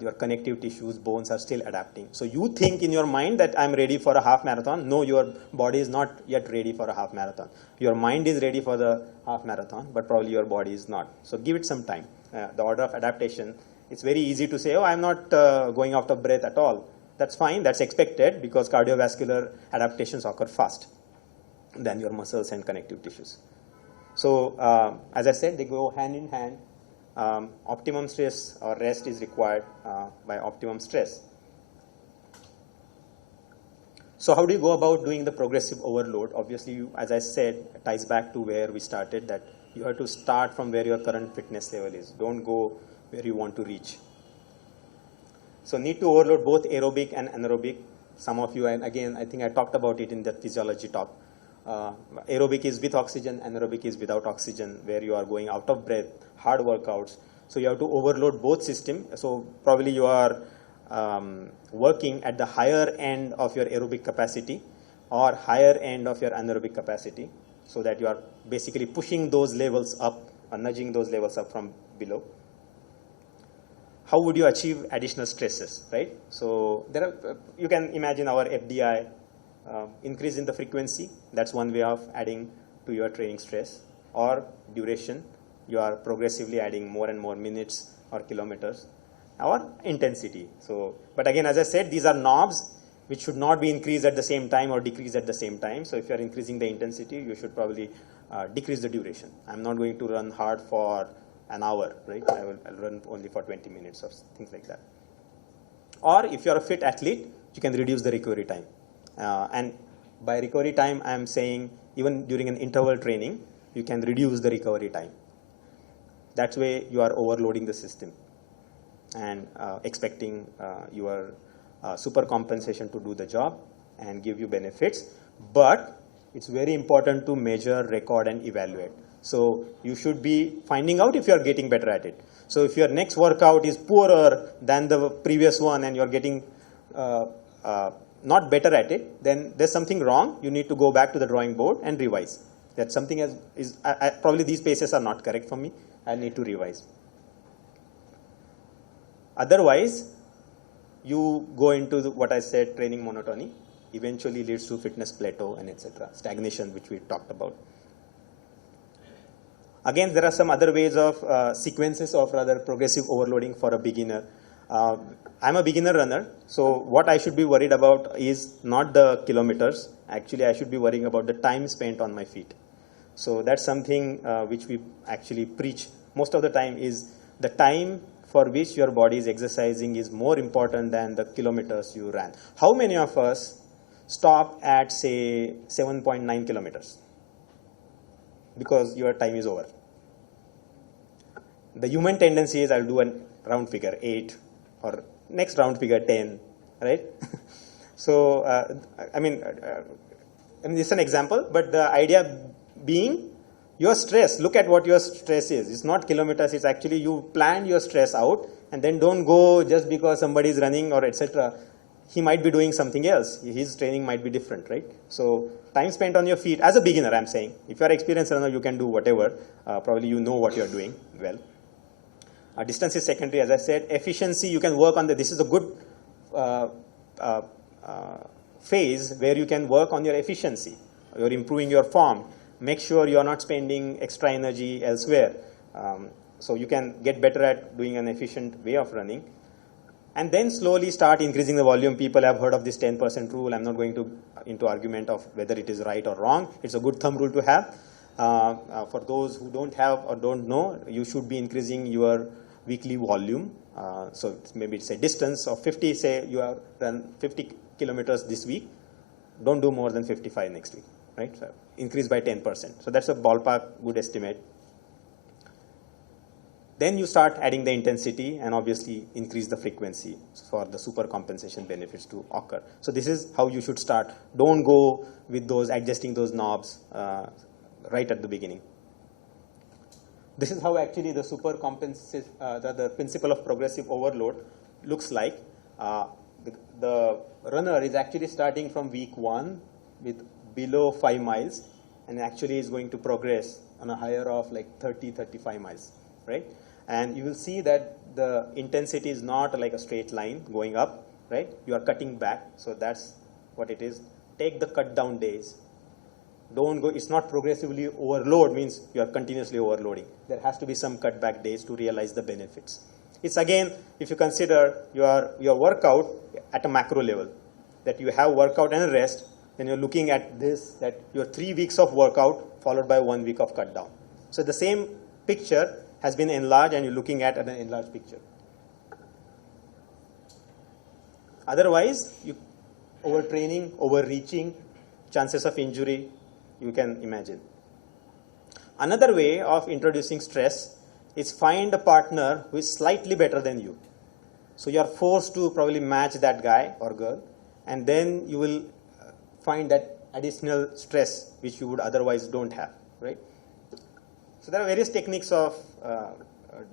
Your connective tissues, bones are still adapting. So you think in your mind that I'm ready for a half marathon. No, your body is not yet ready for a half marathon. Your mind is ready for the half marathon, but probably your body is not. So give it some time. the order of adaptation, it's very easy to say, oh, I'm not going out of breath at all. That's fine, that's expected because cardiovascular adaptations occur fast than your muscles and connective tissues. So as I said, they go hand in hand. Optimum stress or rest is required by optimum stress. So how do you go about doing the progressive overload? Obviously, as I said, it ties back to where we started, that you have to start from where your current fitness level is. Don't go where you want to reach. So need to overload both aerobic and anaerobic. Some of you, and again, I think I talked about it in the physiology talk. Aerobic is with oxygen, anaerobic is without oxygen, where you are going out of breath, hard workouts. So you have to overload both systems. So probably you are working at the higher end of your aerobic capacity or higher end of your anaerobic capacity, so that you are basically pushing those levels up or nudging those levels up from below. How would you achieve additional stresses, right? So there are, you can imagine our FDI, increase in the frequency. That's one way of adding to your training stress. Or duration, you are progressively adding more and more minutes or kilometers. Or intensity. So, but again, as I said, these are knobs which should not be increased at the same time or decreased at the same time. So if you are increasing the intensity, you should probably decrease the duration. I'm not going to run hard for an hour, right? I'll run only for 20 minutes or things like that. Or if you're a fit athlete, you can reduce the recovery time. And by recovery time, I'm saying even during an interval training, you can reduce the recovery time. That way you are overloading the system and expecting your super compensation to do the job and give you benefits. But it's very important to measure, record, and evaluate. So you should be finding out if you are getting better at it. So if your next workout is poorer than the previous one and you're getting not better at it, then there's something wrong. You need to go back to the drawing board and revise. That something is probably these paces are not correct for me. I need to revise. Otherwise, you go into what I said, training monotony, eventually leads to fitness plateau and etc. Stagnation, which we talked about. Again, there are some other ways of sequences of rather progressive overloading for a beginner. I'm a beginner runner, so what I should be worried about is not the kilometers. Actually, I should be worrying about the time spent on my feet. So that's something which we actually preach most of the time, is the time for which your body is exercising is more important than the kilometers you ran. How many of us stop at, say, 7.9 kilometers? Because your time is over. The human tendency is I'll do a round figure 8 or next round figure 10, right? So, I mean, this is an example, but the idea being your stress, look at what your stress is. It's not kilometers, it's actually you planned your stress out, and then don't go just because somebody is running or etc. He might be doing something else. His training might be different, right? So time spent on your feet, as a beginner I'm saying, if you're an experienced runner, you can do whatever. Probably you know what you're doing well. Distance is secondary, as I said. Efficiency, you can work on this is a good phase where you can work on your efficiency. You're improving your form. Make sure you're not spending extra energy elsewhere. So you can get better at doing an efficient way of running. And then slowly start increasing the volume. People have heard of this 10% rule. I'm not going to into argument of whether it is right or wrong. It's a good thumb rule to have. For those who don't have or don't know, you should be increasing your weekly volume. So maybe it's a distance of 50, say you have run 50 kilometers this week. Don't do more than 55 next week, right? So increase by 10%. So that's a ballpark good estimate. Then you start adding the intensity and obviously increase the frequency for the super compensation benefits to occur. So this is how you should start. Don't go with those adjusting those knobs right at the beginning. This is how actually the super compensation, the principle of progressive overload looks like. The runner is actually starting from week 1 with below 5 miles and actually is going to progress on a higher of like 30-35 miles, right? And you will see that the intensity is not like a straight line going up, right? You are cutting back, so that's what it is. Take the cut down days. Don't go, it's not progressively overload, means you are continuously overloading. There has to be some cutback days to realize the benefits. It's again, if you consider your workout at a macro level, that you have workout and rest, then you're looking at this, that your 3 weeks of workout followed by 1 week of cut down. So the same picture has been enlarged and you're looking at an enlarged picture. Otherwise, you overtraining, overreaching, chances of injury, you can imagine. Another way of introducing stress is find a partner who is slightly better than you. So you are forced to probably match that guy or girl, and then you will find that additional stress which you would otherwise don't have, right? So there are various techniques of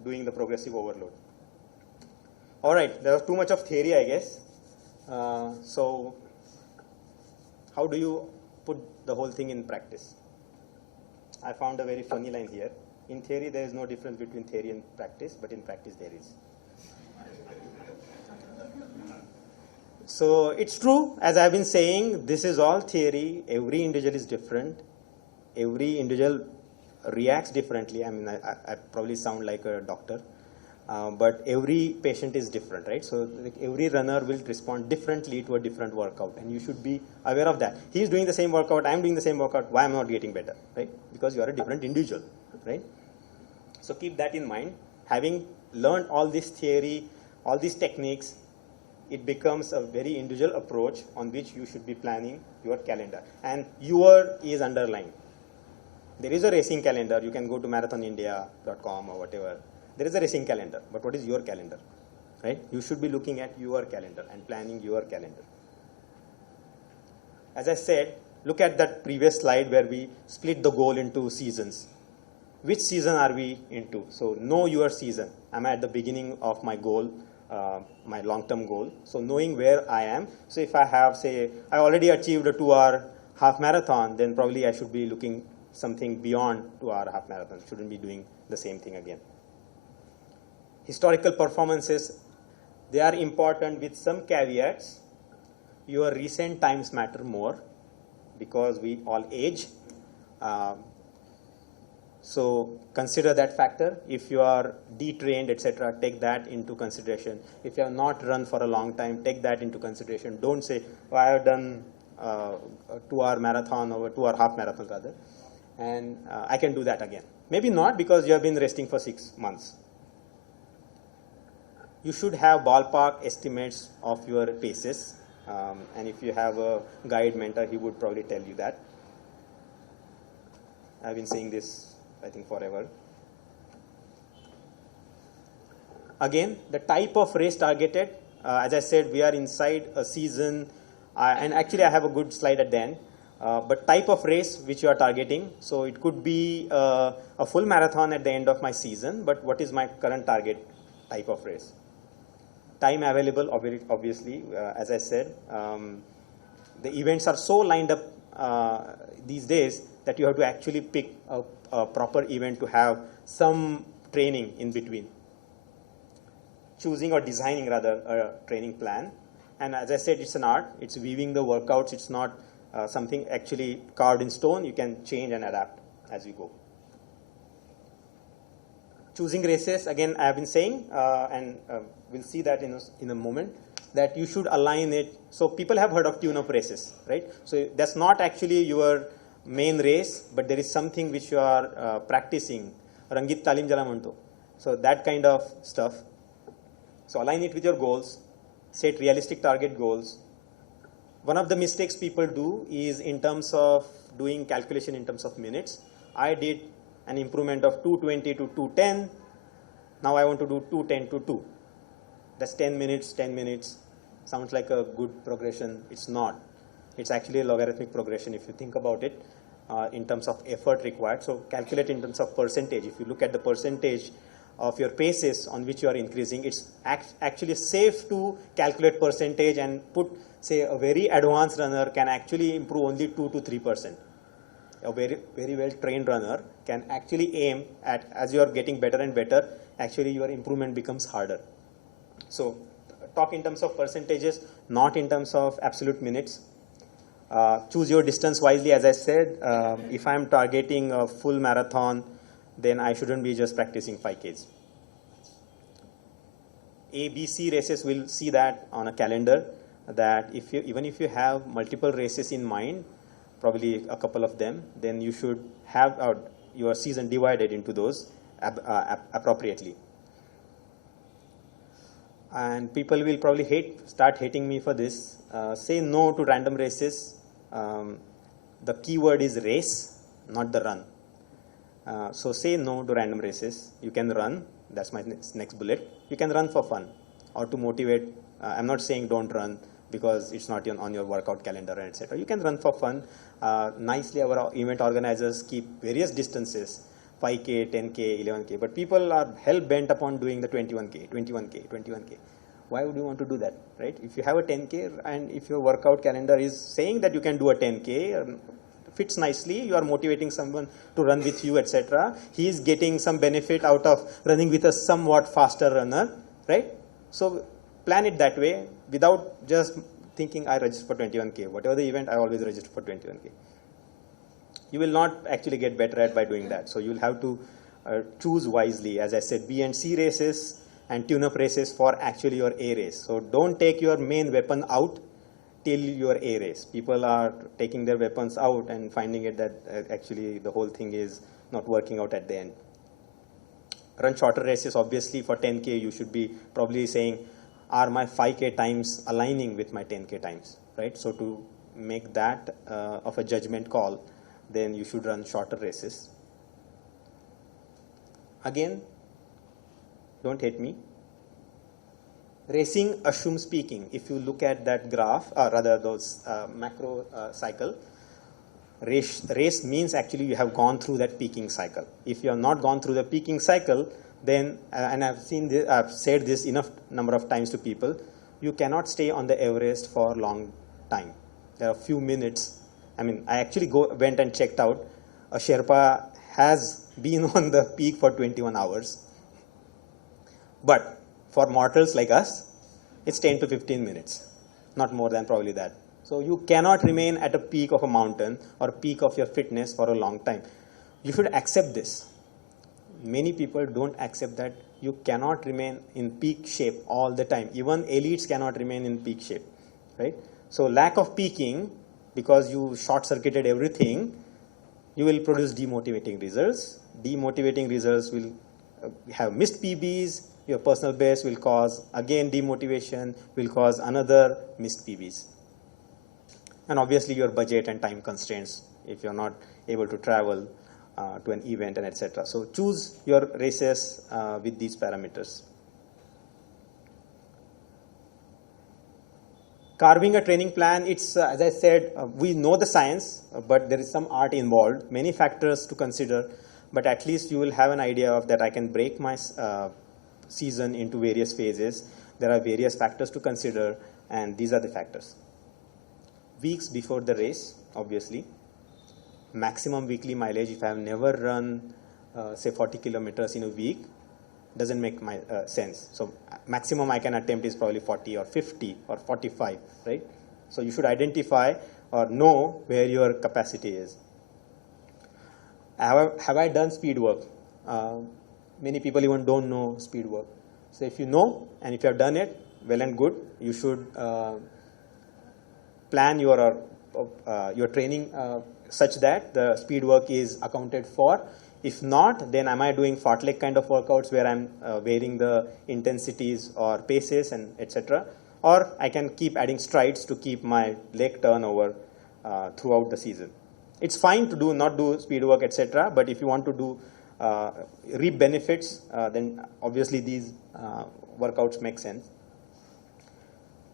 doing the progressive overload. All right, there was too much of theory, I guess. So how do you put the whole thing in practice? I found a very funny line here. In theory, there is no difference between theory and practice, but in practice there is. So it's true, as I've been saying, this is all theory. Every individual is different. Every individual reacts differently. I mean, I probably sound like a doctor, but every patient is different, right? So like every runner will respond differently to a different workout, and you should be aware of that. He's doing the same workout, I'm doing the same workout, why am I not getting better, right? Because you are a different individual, right? So keep that in mind. Having learned all this theory, all these techniques, it becomes a very individual approach on which you should be planning your calendar. And your is underlined. There is a racing calendar. You can go to marathonindia.com or whatever. There is a racing calendar. But what is your calendar? Right? You should be looking at your calendar and planning your calendar. As I said, look at that previous slide where we split the goal into seasons. Which season are we into? So know your season. Am I at the beginning of my goal, my long-term goal? So knowing where I am. So if I have, say, I already achieved a 2-hour half marathon, then probably I should be looking something beyond 2-hour half marathon. Shouldn't be doing the same thing again. Historical performances, they are important with some caveats. Your recent times matter more because we all age. So consider that factor. If you are detrained, etc., take that into consideration. If you have not run for a long time, take that into consideration. Don't say, oh, I have done a 2-hour marathon or a 2-hour half marathon rather, and I can do that again. Maybe not, because you have been resting for 6 months. You should have ballpark estimates of your paces, and if you have a guide mentor, he would probably tell you that. I've been saying this, I think, forever. Again, the type of race targeted, as I said, we are inside a season, and actually I have a good slide at the end, but type of race which you are targeting. So it could be a full marathon at the end of my season, but what is my current target type of race? Time available, obviously, as I said, the events are so lined up these days that you have to actually pick a proper event to have some training in between. Choosing or designing rather a training plan. And as I said, it's an art. It's weaving the workouts. It's not something actually carved in stone. You can change and adapt as you go. Choosing races, again, I have been saying, and we'll see that in a moment, that you should align it. So people have heard of tune-up races, right? So that's not actually your main race, but there is something which you are practicing. Rangit Talim Jala Manto. So that kind of stuff. So align it with your goals. Set realistic target goals. One of the mistakes people do is in terms of doing calculation in terms of minutes. I did an improvement of 220 to 210. Now I want to do 210 to 2. That's 10 minutes, 10 minutes. Sounds like a good progression. It's not. It's actually a logarithmic progression if you think about it in terms of effort required. So calculate in terms of percentage. If you look at the percentage of your paces on which you are increasing, it's actually safe to calculate percentage and put, say, a very advanced runner can actually improve only 2 to 3%. A very, very well trained runner can actually aim at, as you are getting better and better, actually your improvement becomes harder. So talk in terms of percentages, not in terms of absolute minutes. Choose your distance wisely, as I said. If I'm targeting a full marathon, then I shouldn't be just practicing 5Ks. A, B, C races will see that on a calendar, that even if you have multiple races in mind, probably a couple of them, then you should have your season divided into those appropriately. And people will probably start hating me for this. Say no to random races. The keyword is race, not the run. So say no to random races. You can run. That's my next bullet. You can run for fun or to motivate. I'm not saying don't run because it's not on your workout calendar, etc. You can run for fun. Nicely, our event organizers keep various distances, 5K, 10K, 11K. But people are hell-bent upon doing the 21K, 21K, 21K. Why would you want to do that, right? If you have a 10K and if your workout calendar is saying that you can do a 10K, fits nicely, you are motivating someone to run with you, etc. He is getting some benefit out of running with a somewhat faster runner, right? So plan it that way without just thinking I register for 21K. Whatever the event, I always register for 21K. You will not actually get better at by doing that. So you will have to choose wisely. As I said, B and C races and tune-up races for actually your A race. So don't take your main weapon out till your A race. People are taking their weapons out and finding it that actually the whole thing is not working out at the end. Run shorter races. Obviously for 10K you should be probably saying, are my 5K times aligning with my 10K times, right? So to make that of a judgment call, then you should run shorter races. Again, don't hate me. Racing assumes peaking. If you look at that graph, or rather those macro cycle, race means actually you have gone through that peaking cycle. If you have not gone through the peaking cycle, then, and I've said this enough number of times to people, you cannot stay on the Everest for a long time. There are a few minutes. I mean, I actually went and checked out. A Sherpa has been on the peak for 21 hours. But for mortals like us, it's 10 to 15 minutes, not more than probably that. So you cannot remain at a peak of a mountain or peak of your fitness for a long time. You should accept this. Many people don't accept that you cannot remain in peak shape all the time. Even elites cannot remain in peak shape, right? So lack of peaking, because you short-circuited everything, you will produce demotivating results. Demotivating results will have missed PBs. Your personal best will cause, again, demotivation, will cause another missed PBs. And obviously your budget and time constraints if you're not able to travel to an event and etc. So choose your races with these parameters. Carving a training plan, it's, as I said, we know the science, but there is some art involved, many factors to consider, but at least you will have an idea of that I can break my season into various phases. There are various factors to consider, and these are the factors. Weeks before the race, obviously. Maximum weekly mileage, if I have never run, say 40 kilometers in a week, doesn't make sense. So maximum I can attempt is probably 40 or 50 or 45, right? So you should identify or know where your capacity is. Have I done speed work? Many people even don't know speed work. So if you know, and if you have done it, well and good, you should plan your training such that the speed work is accounted for. If not, then am I doing fartlek kind of workouts where I'm varying the intensities or paces and etc. Or I can keep adding strides to keep my leg turnover throughout the season. It's fine to not do speed work, etc. But if you want to do reap benefits, then obviously these workouts make sense.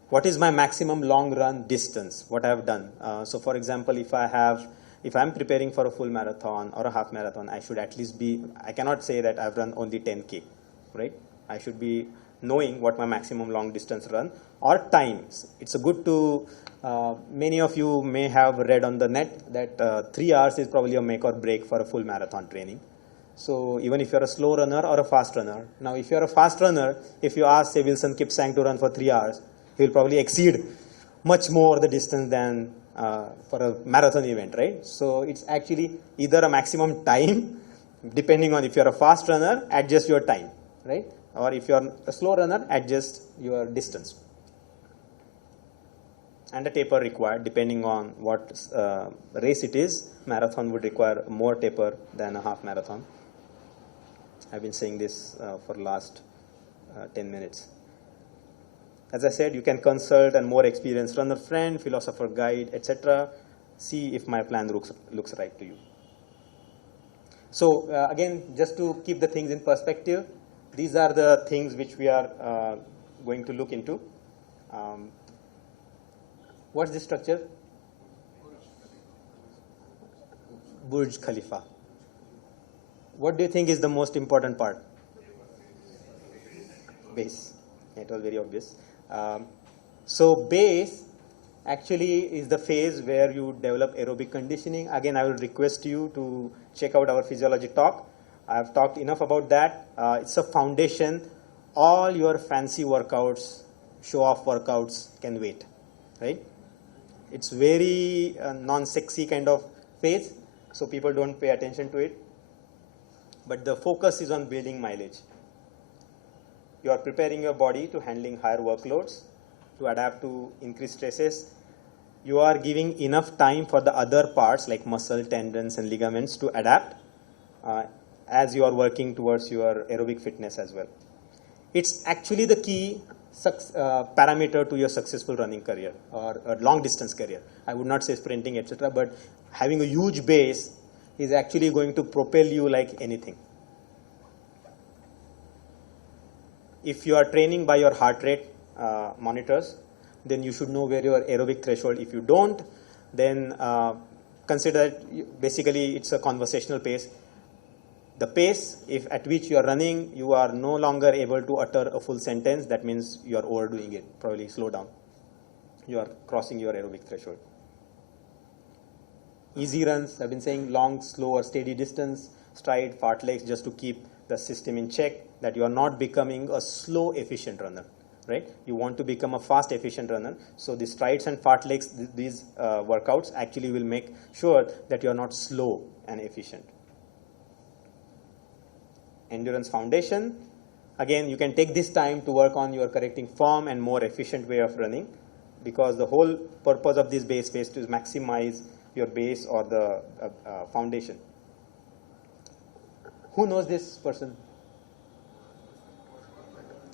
What is my maximum long run distance? What I have done. So for example, if I'm preparing for a full marathon or a half marathon, I should at least I cannot say that I've run only 10K, right? I should be knowing what my maximum long distance run or times. It's good to, many of you may have read on the net that 3 hours is probably a make or break for a full marathon training. So even if you're a slow runner or a fast runner. Now if you're a fast runner, if you ask say Wilson Kipsang to run for 3 hours, he'll probably exceed much more the distance than for a marathon event, right? So it's actually either a maximum time, depending on if you're a fast runner, adjust your time, right? Or if you're a slow runner, adjust your distance. And a taper required, depending on what race it is. Marathon would require more taper than a half marathon. I've been saying this for the last 10 minutes. As I said, you can consult a more experienced runner friend, philosopher guide, etc. See if my plan looks right to you. So again, just to keep the things in perspective, these are the things which we are going to look into. What's the structure? Burj Khalifa. What do you think is the most important part? Base. It was very obvious. So base actually is the phase where you develop aerobic conditioning. Again, I will request you to check out our physiology talk. I have talked enough about that. It's a foundation. All your fancy workouts, show-off workouts can wait, right? It's very non-sexy kind of phase, so people don't pay attention to it. But the focus is on building mileage. You are preparing your body to handling higher workloads, to adapt to increased stresses. You are giving enough time for the other parts like muscle, tendons, and ligaments to adapt as you are working towards your aerobic fitness as well. It's actually the key parameter to your successful running career or a long distance career. I would not say sprinting, etc., but having a huge base is actually going to propel you like anything. If you are training by your heart rate monitors, then you should know where your aerobic threshold. If you don't, then consider basically it's a conversational pace. The pace at which you are running, you are no longer able to utter a full sentence. That means you are overdoing it. Probably slow down. You are crossing your aerobic threshold. Easy runs, I've been saying long, slow, or steady distance, stride, fartleks, just to keep the system in check, that you are not becoming a slow, efficient runner, right? You want to become a fast, efficient runner. So the strides and fartleks, these workouts actually will make sure that you are not slow and efficient. Endurance foundation. Again, you can take this time to work on your correcting form and more efficient way of running, because the whole purpose of this base phase is to maximize your base or the foundation. Who knows this person?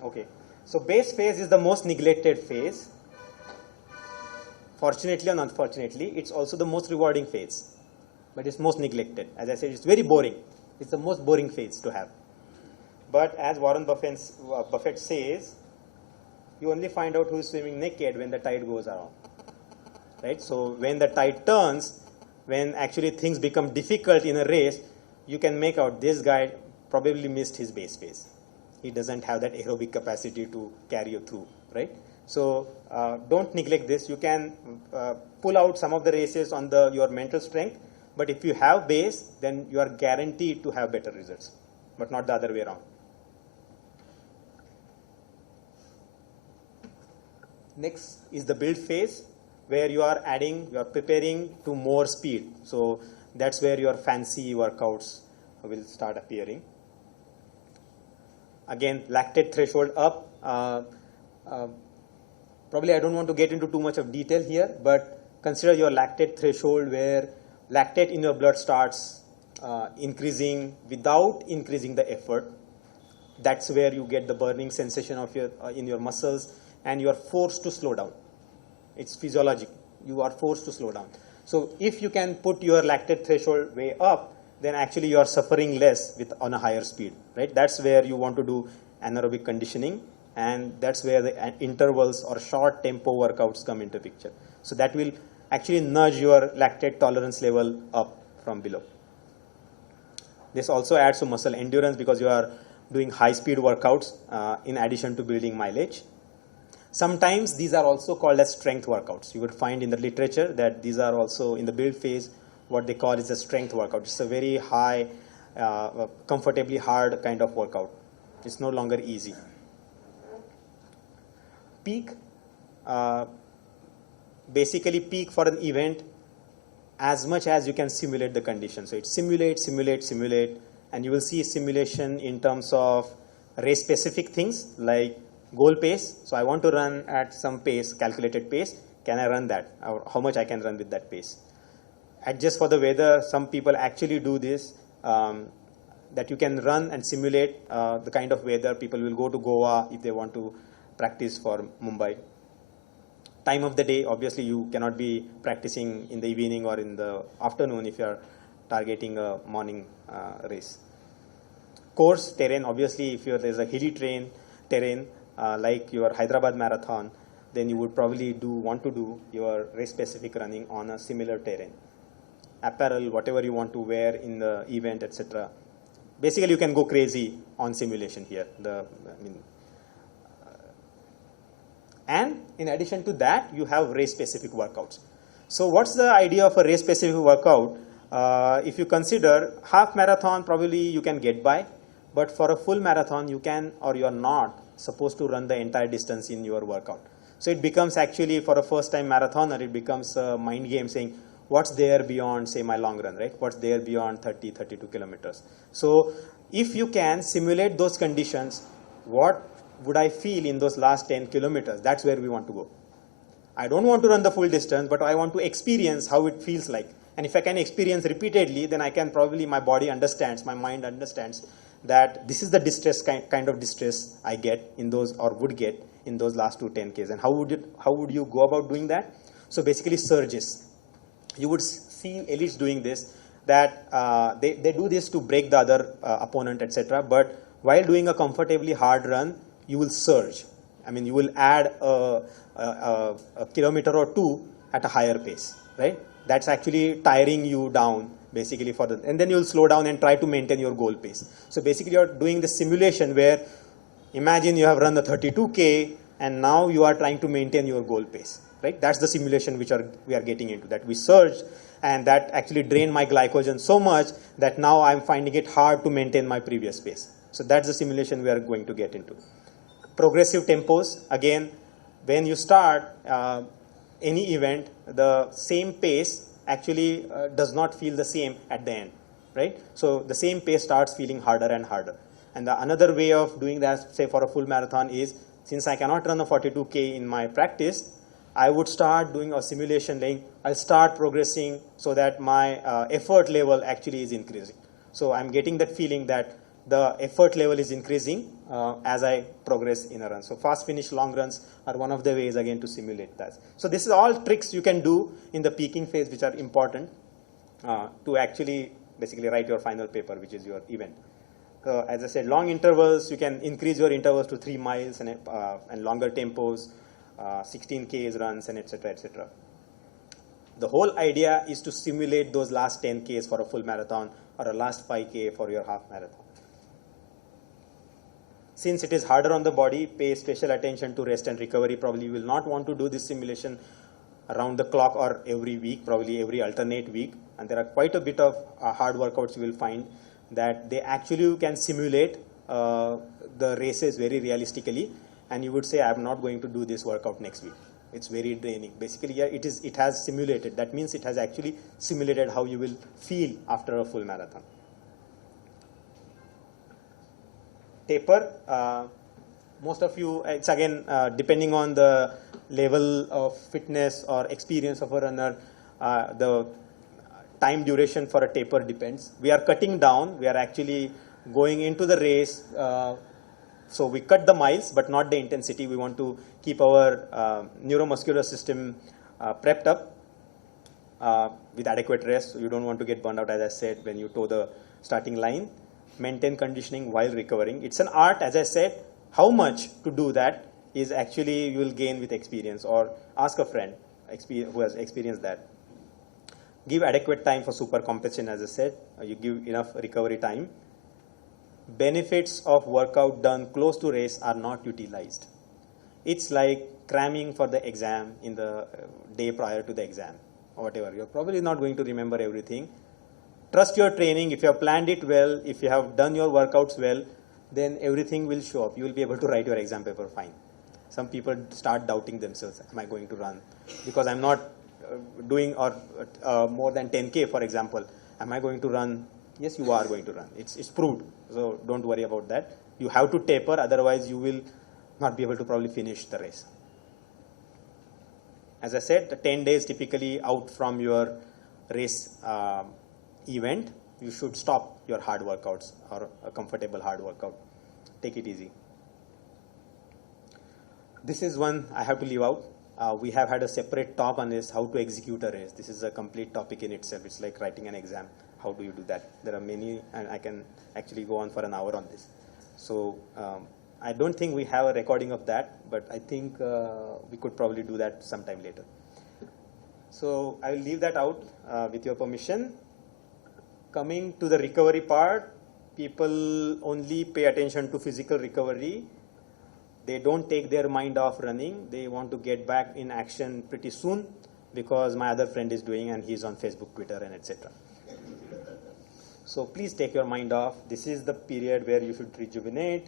Okay. So base phase is the most neglected phase. Fortunately or unfortunately, it's also the most rewarding phase, but it's most neglected. As I said, it's very boring. It's the most boring phase to have. But as Warren Buffett says, you only find out who is swimming naked when the tide goes around, right? So when the tide turns, when actually things become difficult in a race, you can make out this guy probably missed his base phase. He doesn't have that aerobic capacity to carry you through, right? So don't neglect this. You can pull out some of the races on your mental strength, but if you have base, then you are guaranteed to have better results, but not the other way around. Next is the build phase, where you are preparing to more speed. So that's where your fancy workouts will start appearing. Again, lactate threshold up. Probably I don't want to get into too much of detail here, but consider your lactate threshold where lactate in your blood starts increasing without increasing the effort. That's where you get the burning sensation of in your muscles, and you are forced to slow down. It's physiologic. You are forced to slow down. So if you can put your lactate threshold way up, then actually you are suffering less on a higher speed, right? That's where you want to do anaerobic conditioning, and that's where the intervals or short tempo workouts come into picture. So that will actually nudge your lactate tolerance level up from below. This also adds to muscle endurance because you are doing high speed workouts in addition to building mileage. Sometimes these are also called as strength workouts. You would find in the literature that these are also in the build phase, what they call is a strength workout. It's a very high, comfortably hard kind of workout. It's no longer easy. Peak, basically peak for an event as much as you can simulate the condition. So it simulate, and you will see simulation in terms of race specific things like goal pace. So I want to run at some pace, calculated pace. Can I run that? Or how much I can run with that pace? Adjust for the weather. Some people actually do this, that you can run and simulate the kind of weather. People will go to Goa if they want to practice for Mumbai. Time of the day, obviously you cannot be practicing in the evening or in the afternoon if you are targeting a morning race. Course, terrain, obviously if there's a hilly terrain like your Hyderabad marathon, then you would probably want to do your race specific running on a similar terrain. Apparel, whatever you want to wear in the event, etc. Basically you can go crazy on simulation here. And in addition to that, you have race specific workouts. So what's the idea of a race specific workout? If you consider half marathon, probably you can get by, but for a full marathon, you can or you are not supposed to run the entire distance in your workout. So it becomes actually, for a first time marathoner, it becomes a mind game saying, what's there beyond, say, my long run, right? What's there beyond 30, 32 kilometers? So if you can simulate those conditions, what would I feel in those last 10 kilometers? That's where we want to go. I don't want to run the full distance, but I want to experience how it feels like. And if I can experience repeatedly, then I can probably, my body understands, my mind understands that this is the distress kind of distress I get in those, or would get in those last 10Ks. And how would you go about doing that? So basically surges. You would see elites doing this, that they do this to break the other opponent, etc. But while doing a comfortably hard run, you will surge. I mean, you will add a kilometer or two at a higher pace, right? That's actually tiring you down, basically, and then you'll slow down and try to maintain your goal pace. So basically, you're doing the simulation where, imagine you have run the 32K, and now you are trying to maintain your goal pace, right? That's the simulation which we are getting into, that we surged, and that actually drained my glycogen so much that now I'm finding it hard to maintain my previous pace. So that's the simulation we are going to get into. Progressive tempos, again, when you start any event, the same pace actually does not feel the same at the end, right? So the same pace starts feeling harder and harder. And another way of doing that, say for a full marathon, is since I cannot run a 42K in my practice, I would start doing a simulation like I'll start progressing so that my effort level actually is increasing. So I'm getting that feeling that the effort level is increasing as I progress in a run. So fast finish long runs are one of the ways again to simulate that. So this is all tricks you can do in the peaking phase which are important to actually basically write your final paper, which is your event. As I said, long intervals, you can increase your intervals to 3 miles and longer tempos, 16Ks runs, and etc., etc. The whole idea is to simulate those last 10Ks for a full marathon or a last 5K for your half marathon. Since it is harder on the body, pay special attention to rest and recovery. Probably you will not want to do this simulation around the clock or every week, probably every alternate week. And there are quite a bit of hard workouts you will find that they actually can simulate the races very realistically. And you would say, I'm not going to do this workout next week. It's very draining. Basically, yeah, it has simulated. That means it has actually simulated how you will feel after a full marathon. Taper, most of you, it's again depending on the level of fitness or experience of a runner, the time duration for a taper depends. We are cutting down, we are actually going into the race, so we cut the miles but not the intensity. We want to keep our neuromuscular system prepped up with adequate rest. You don't want to get burned out, as I said, when you toe the starting line. Maintain conditioning while recovering. It's an art, as I said. How much to do that is actually you will gain with experience, or ask a friend who has experienced that. Give adequate time for super compensation, as I said. You give enough recovery time. Benefits of workout done close to race are not utilized. It's like cramming for the exam in the day prior to the exam or whatever. You're probably not going to remember everything. Trust your training. If you have planned it well, if you have done your workouts well, then everything will show up. You will be able to write your exam paper fine. some people start doubting themselves. Am I going to run? Because I'm not doing or more than 10K, for example. Am I going to run? Yes, you are going to run. It's proved. So don't worry about that. You have to taper, otherwise you will not be able to probably finish the race. As I said, the 10 days typically out from your race event, you should stop your hard workouts or a comfortable hard workout. Take it easy. This is one I have to leave out. We have had a separate talk on this, how to execute a race. This is a complete topic in itself. It's like writing an exam. How do you do that? There are many, and I can actually go on for an hour on this. So I don't think we have a recording of that, but I think we could probably do that sometime later. So I will leave that out with your permission. Coming to the recovery part, people only pay attention to physical recovery. They don't take their mind off running. They want to get back in action pretty soon because my other friend is doing and he's on Facebook, Twitter, and etc. So please take your mind off. This is the period where you should rejuvenate.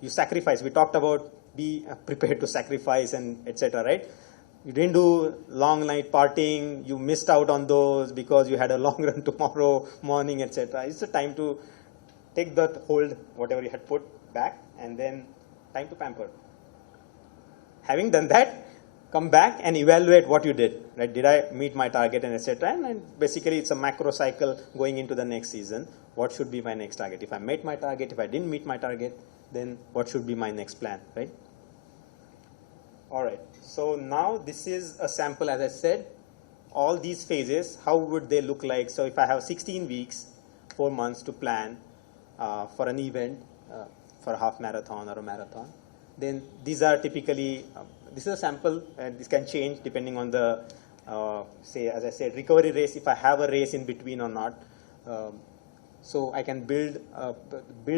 You sacrifice. We talked about be prepared to sacrifice and etc. Right? You didn't do long night partying. You missed out on those because you had a long run tomorrow morning, etc. It's the time to take that hold, whatever you had put back, and then time to pamper. Having done that, come back and evaluate what you did. Right? Did I meet my target and etc. And basically, it's a macro cycle going into the next season. What should be my next target? If I met my target, if I didn't meet my target, then what should be my next plan, right? All right. So now this is a sample, as I said. All these phases, how would they look like? So if I have 16 weeks, 4 months to plan for an event, for a half marathon or a marathon, then these are typically, this is a sample, and this can change depending on the, say, as I said, recovery race, if I have a race in between or not. So I can build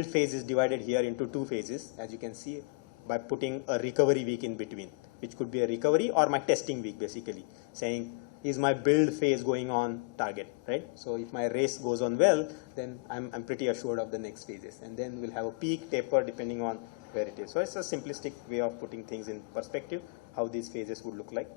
phases divided here into 2 phases, as you can see, by putting a recovery week in between, which could be a recovery or my testing week, basically, saying, is my build phase going on target, right? So if my race goes on well, then I'm pretty assured of the next phases. And then we'll have a peak, taper, depending on where it is. So it's a simplistic way of putting things in perspective, how these phases would look like.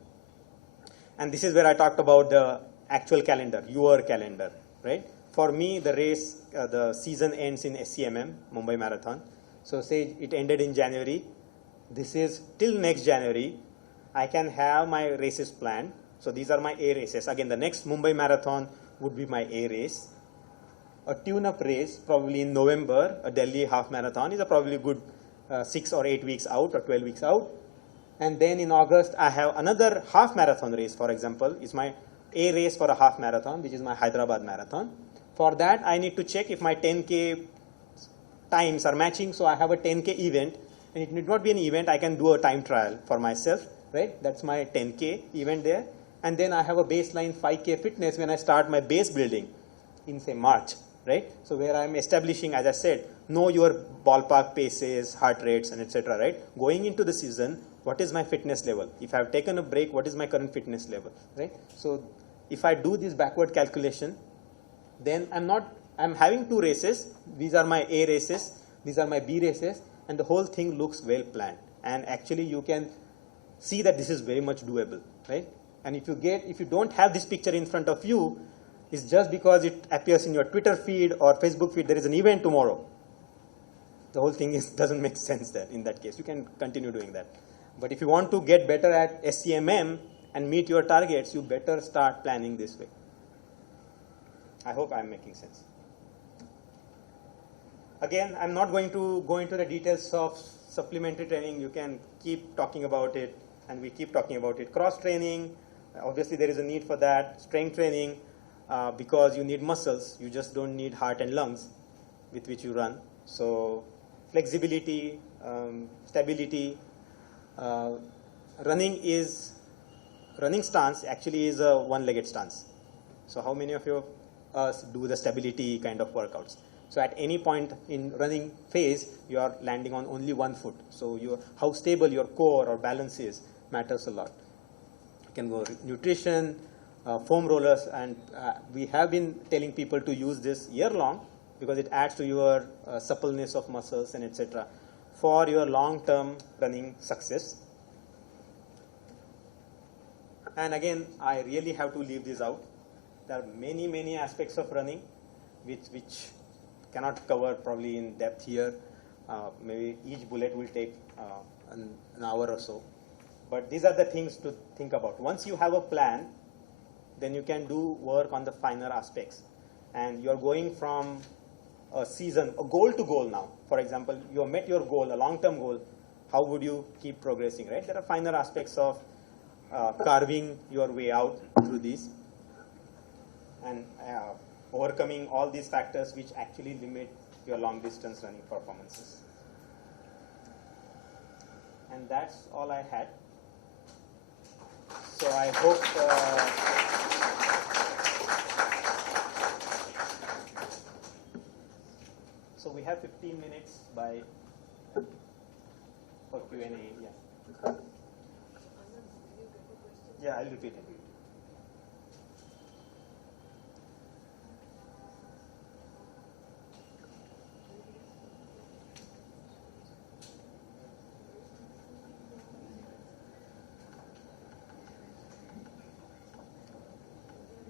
And this is where I talked about the actual calendar, your calendar, right? For me, the race, the season ends in SCMM, Mumbai Marathon. So say it ended in January. This is till next January. I can have my races planned. So these are my A races. Again, the next Mumbai Marathon would be my A race. A tune-up race, probably in November, a Delhi half marathon is a probably good 6 or 8 weeks out or 12 weeks out. And then in August, I have another half marathon race, for example. It's my A race for a half marathon, which is my Hyderabad marathon. For that, I need to check if my 10K times are matching. So I have a 10K event, and it need not be an event. I can do a time trial for myself, right? That's my 10K event there. And then I have a baseline 5K fitness when I start my base building in, say, March, right? So where I'm establishing, as I said, know your ballpark paces, heart rates, and etc., right? Going into the season, what is my fitness level? If I've taken a break, what is my current fitness level, right? So if I do this backward calculation, then I'm having 2 races. These are my A races, these are my B races, and the whole thing looks well planned. And actually you can see that this is very much doable, right? And if you don't have this picture in front of you, it's just because it appears in your Twitter feed or Facebook feed, there is an event tomorrow. The whole thing doesn't make sense there in that case. You can continue doing that. But if you want to get better at SCMM and meet your targets, you better start planning this way. I hope I'm making sense. Again, I'm not going to go into the details of supplementary training. You can keep talking about it, and we keep talking about it. Cross training, obviously there is a need for that. Strength training, because you need muscles. You just don't need heart and lungs with which you run. So flexibility, stability. Running stance actually is a one-legged stance. So how many of you do the stability kind of workouts? So at any point in running phase, you are landing on only one foot. So how stable your core or balance is matters a lot. You can go nutrition, foam rollers, and we have been telling people to use this year long because it adds to your suppleness of muscles and etc. for your long-term running success. And again, I really have to leave this out. There are many aspects of running which cannot cover probably in depth here. Maybe each bullet will take an hour or so. But these are the things to think about. Once you have a plan, then you can do work on the finer aspects. And you're going from a season, a goal to goal now. For example, you have met your goal, a long-term goal. How would you keep progressing, right? There are finer aspects of carving your way out through these and overcoming all these factors which actually limit your long-distance running performances. And that's all I had. So I hope so we have 15 minutes for Q&A. Yeah. Yeah, I'll repeat it.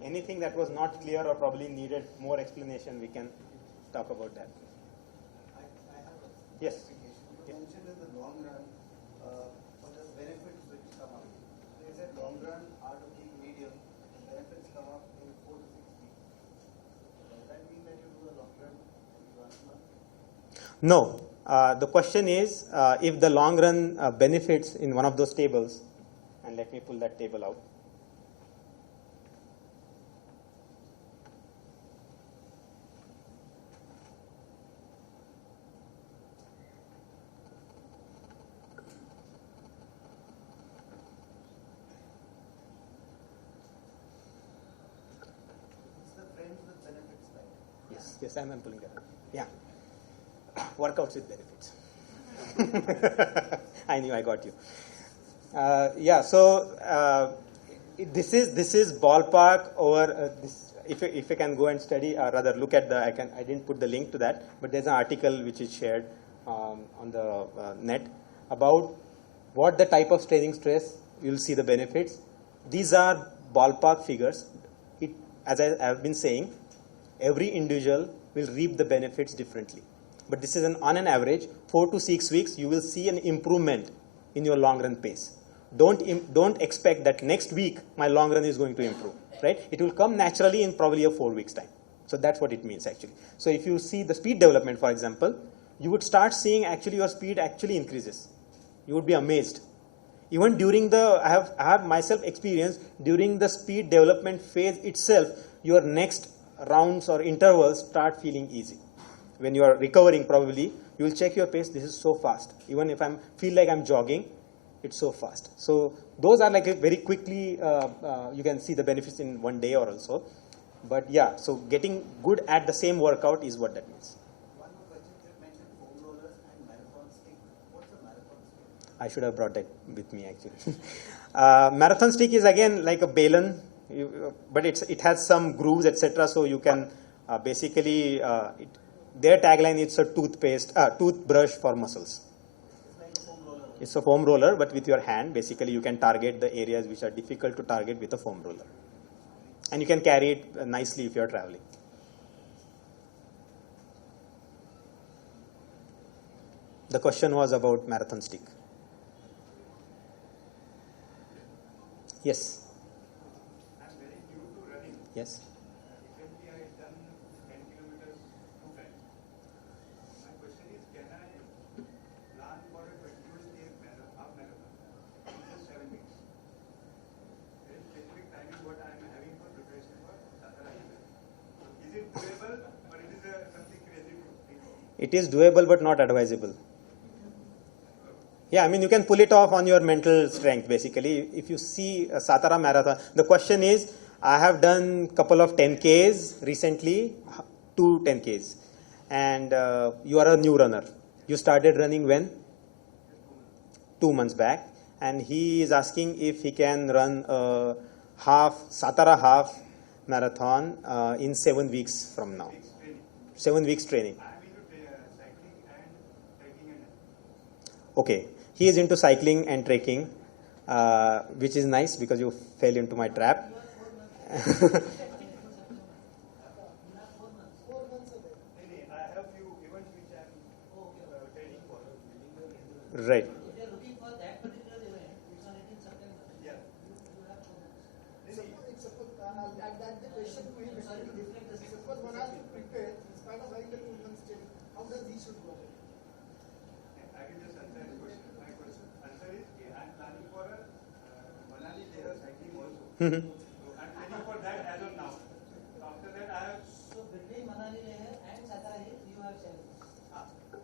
Anything that was not clear or probably needed more explanation, we can talk about that. I have a Yes. You mentioned in the long run, for the benefits which come up. So you said long run, out of the medium, the benefits come up in 4 to 6 weeks. Does that mean that you do a long run in 1 month? No. The question is if the long run benefits in one of those tables, and let me pull that table out. It's the friends with benefits, right? Yes, I'm pulling that up. Yeah. Workouts with benefits. I knew I got you. Yeah, so this is ballpark over this. If you can go and study, or rather look at I didn't put the link to that, but there's an article which is shared on the net about what the type of training stress you'll see the benefits. These are ballpark figures. As I have been saying, every individual will reap the benefits differently. But this is on an average, 4 to 6 weeks, you will see an improvement in your long run pace. Don't expect that next week my long run is going to improve, right? It will come naturally in probably a 4 weeks time. So that's what it means actually. So if you see the speed development, for example, you would start seeing actually your speed actually increases. You would be amazed. Even during I have myself experienced during the speed development phase itself, your next rounds or intervals start feeling easy. When you are recovering, probably you will check your pace. This is so fast. Even if feel like I'm jogging, it's so fast. So those are like very quickly you can see the benefits in 1 day or also. But yeah, so getting good at the same workout is what that means. One more question. You mentioned foam rollers and marathon stick. What's a marathon stick? I should have brought that with me actually. Marathon stick is again like a balloon, but it has some grooves, etc. So you can basically their tagline is a toothbrush for muscles. It's like a foam roller. It's a foam roller, but with your hand, basically you can target the areas which are difficult to target with a foam roller. And you can carry it nicely if you're traveling. The question was about marathon stick. Yes. I'm very new to running. Yes. Recently, I have done 10 kilometers 2 times. My question is, can I plan for a 22-day half marathon in just 7 weeks? Very specific timing what I am having for preparation for Satara event. Is it doable or it is something crazy to think of? It is doable but not advisable. Yeah, I mean, you can pull it off on your mental strength, basically. If you see a Satara marathon, the question is, I have done a couple of 10Ks recently, 2 10Ks. And you are a new runner. You started running when? 2 months back. And he is asking if he can run a Satara half marathon in 7 weeks from now. 7 weeks training. I am into cycling and trekking and Okay, he is into cycling and trekking, which is nice because you fell into my trap. I have few events which I am training for. Right. If you are looking for that particular event, it's on 18 September. Yeah. Suppose that the question to him is slightly different. Suppose one has to prepare, in spite of having the 2 months training, how does he should go? I can just answer the question. My question answer is I am planning for a Manali Leh cycling also. Mhm. So I am planning for that as of now. So after that I have So between Manali Leh and Satara Hill, you have challenge.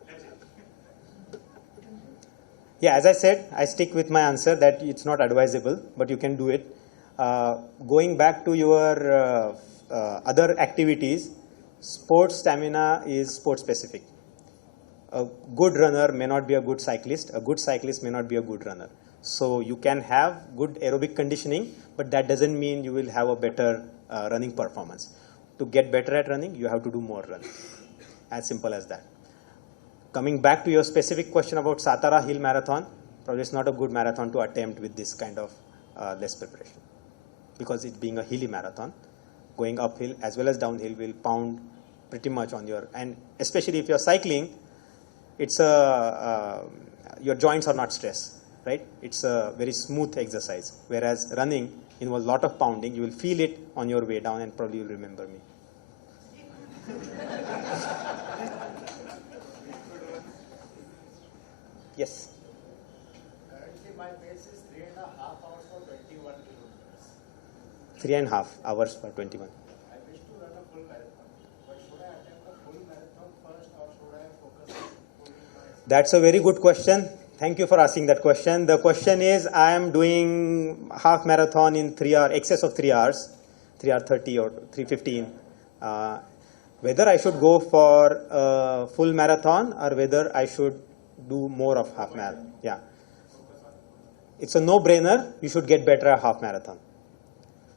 that's it. Yeah, as I said, I stick with my answer that it's not advisable, but you can do it. Going back to your other activities, sports stamina is sport specific. A good runner may not be a good cyclist. A good cyclist may not be a good runner. So you can have good aerobic conditioning, but that doesn't mean you will have a better running performance. To get better at running, you have to do more running. As simple as that. Coming back to your specific question about Satara Hill Marathon, probably it's not a good marathon to attempt with this kind of less preparation. Because it being a hilly marathon, going uphill as well as downhill will pound pretty much on your, and especially if you're cycling, it's your joints are not stressed, right? It's a very smooth exercise. Whereas running involves a lot of pounding. You will feel it on your way down and probably you'll remember me. Yes. Currently, my pace is 3.5 hours for 21 kilometers. 3.5 hours for 21. I wish to run a full marathon, but should I attempt a full marathon first, or should I focus on improving my? That's a very good question. Thank you for asking that question. The question is, I am doing half marathon in 3 hours, excess of 3 hours, 3 hours 30 or 3:15. Whether I should go for a full marathon or whether I should do more of half marathon. Yeah. It's a no-brainer. You should get better at half marathon.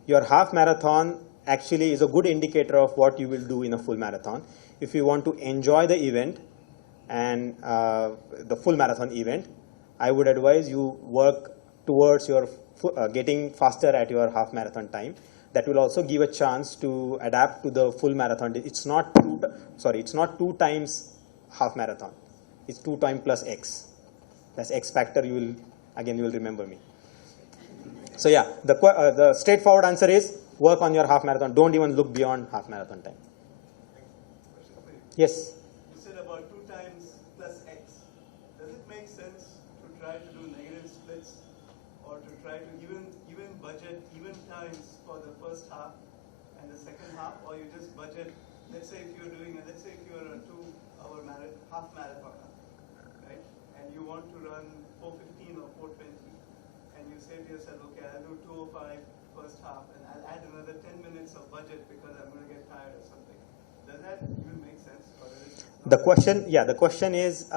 Your half marathon actually is a good indicator of what you will do in a full marathon. If you want to enjoy the event and the full marathon event, I would advise you work towards your getting faster at your half marathon time. That will also give a chance to adapt to the full marathon. It's not it's not 2 times half marathon. It's 2 times plus X. That's X factor. You will remember me. So yeah, the straightforward answer is work on your half marathon. Don't even look beyond half marathon time. Yes. You said about 2 times plus X. Does it make sense to try to do negative splits or to try to even budget even times for the first half and the second half, or you just budget, let's say if you're a 2-hour half marathon, right? And you want to run 4:15 or 4:20, and you say to yourself, okay, I'll do 2:05 first half and I'll add another 10 minutes of budget because I'm going to get tired or something. Does that even make sense? Or is it The question is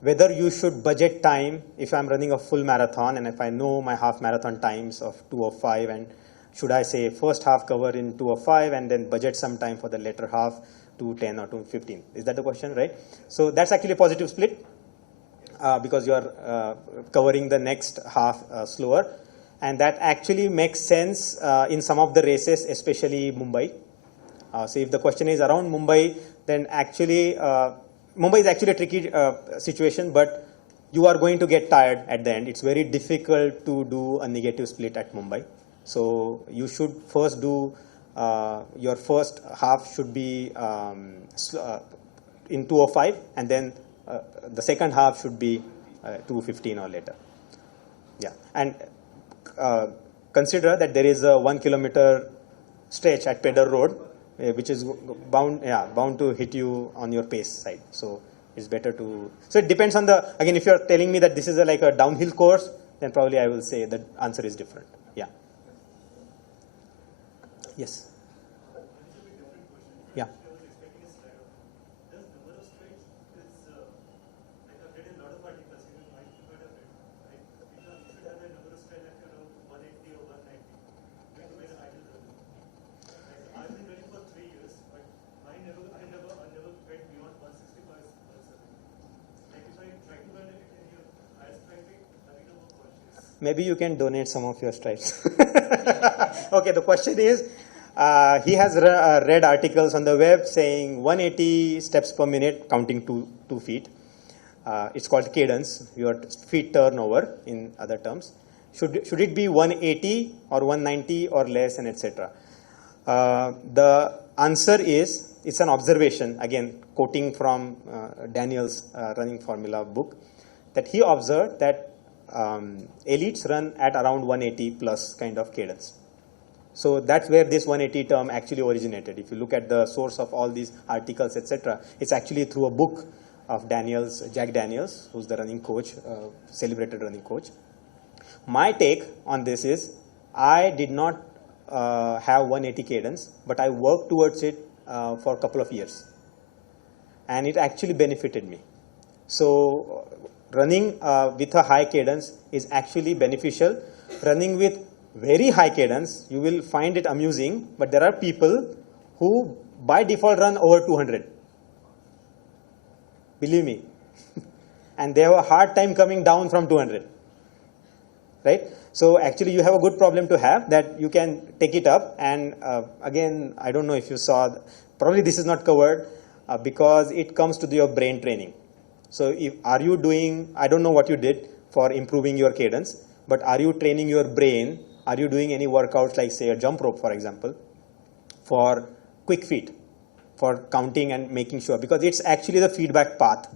whether you should budget time if I'm running a full marathon and if I know my half marathon times of 2:05, and should I say first half cover in 2:05 and then budget some time for the later half 2:10 or 2:15? Is that the question, right? So that's actually a positive split because you are covering the next half slower, and that actually makes sense in some of the races, especially Mumbai. So if the question is around Mumbai, then actually Mumbai is actually a tricky situation, but you are going to get tired at the end. It's very difficult to do a negative split at Mumbai. So you should first do your first half should be in 2:05, and then the second half should be 2:15 or later. Yeah, and consider that there is a 1 kilometer stretch at Pedder Road, which is bound to hit you on your pace side. So it's better to. So it depends on again, if you're telling me that this is like a downhill course, then probably I will say the answer is different. Yeah. Yes. Yeah. Maybe you can donate some of your strides. Okay, the question is, he has read articles on the web saying 180 steps per minute counting 2 feet. It's called cadence, your feet turnover in other terms. Should it be 180 or 190 or less, and etc.? The answer is, it's an observation, again quoting from Daniel's running formula book, that he observed that elites run at around 180 plus kind of cadence. So that's where this 180 term actually originated. If you look at the source of all these articles, etc., it's actually through a book of Jack Daniels, who's the running coach, celebrated running coach. My take on this is, I did not have 180 cadence, but I worked towards it for a couple of years, and it actually benefited me. So running with a high cadence is actually beneficial. Running with very high cadence, you will find it amusing, but there are people who by default run over 200. Believe me. And they have a hard time coming down from 200. Right? So actually you have a good problem to have, that you can take it up, and again, I don't know if you saw, probably this is not covered because it comes to your brain training. So are you doing, I don't know what you did for improving your cadence, but are you training your brain? Are you doing any workouts like, say, a jump rope, for example, for quick feet, for counting and making sure? Because it's actually the feedback path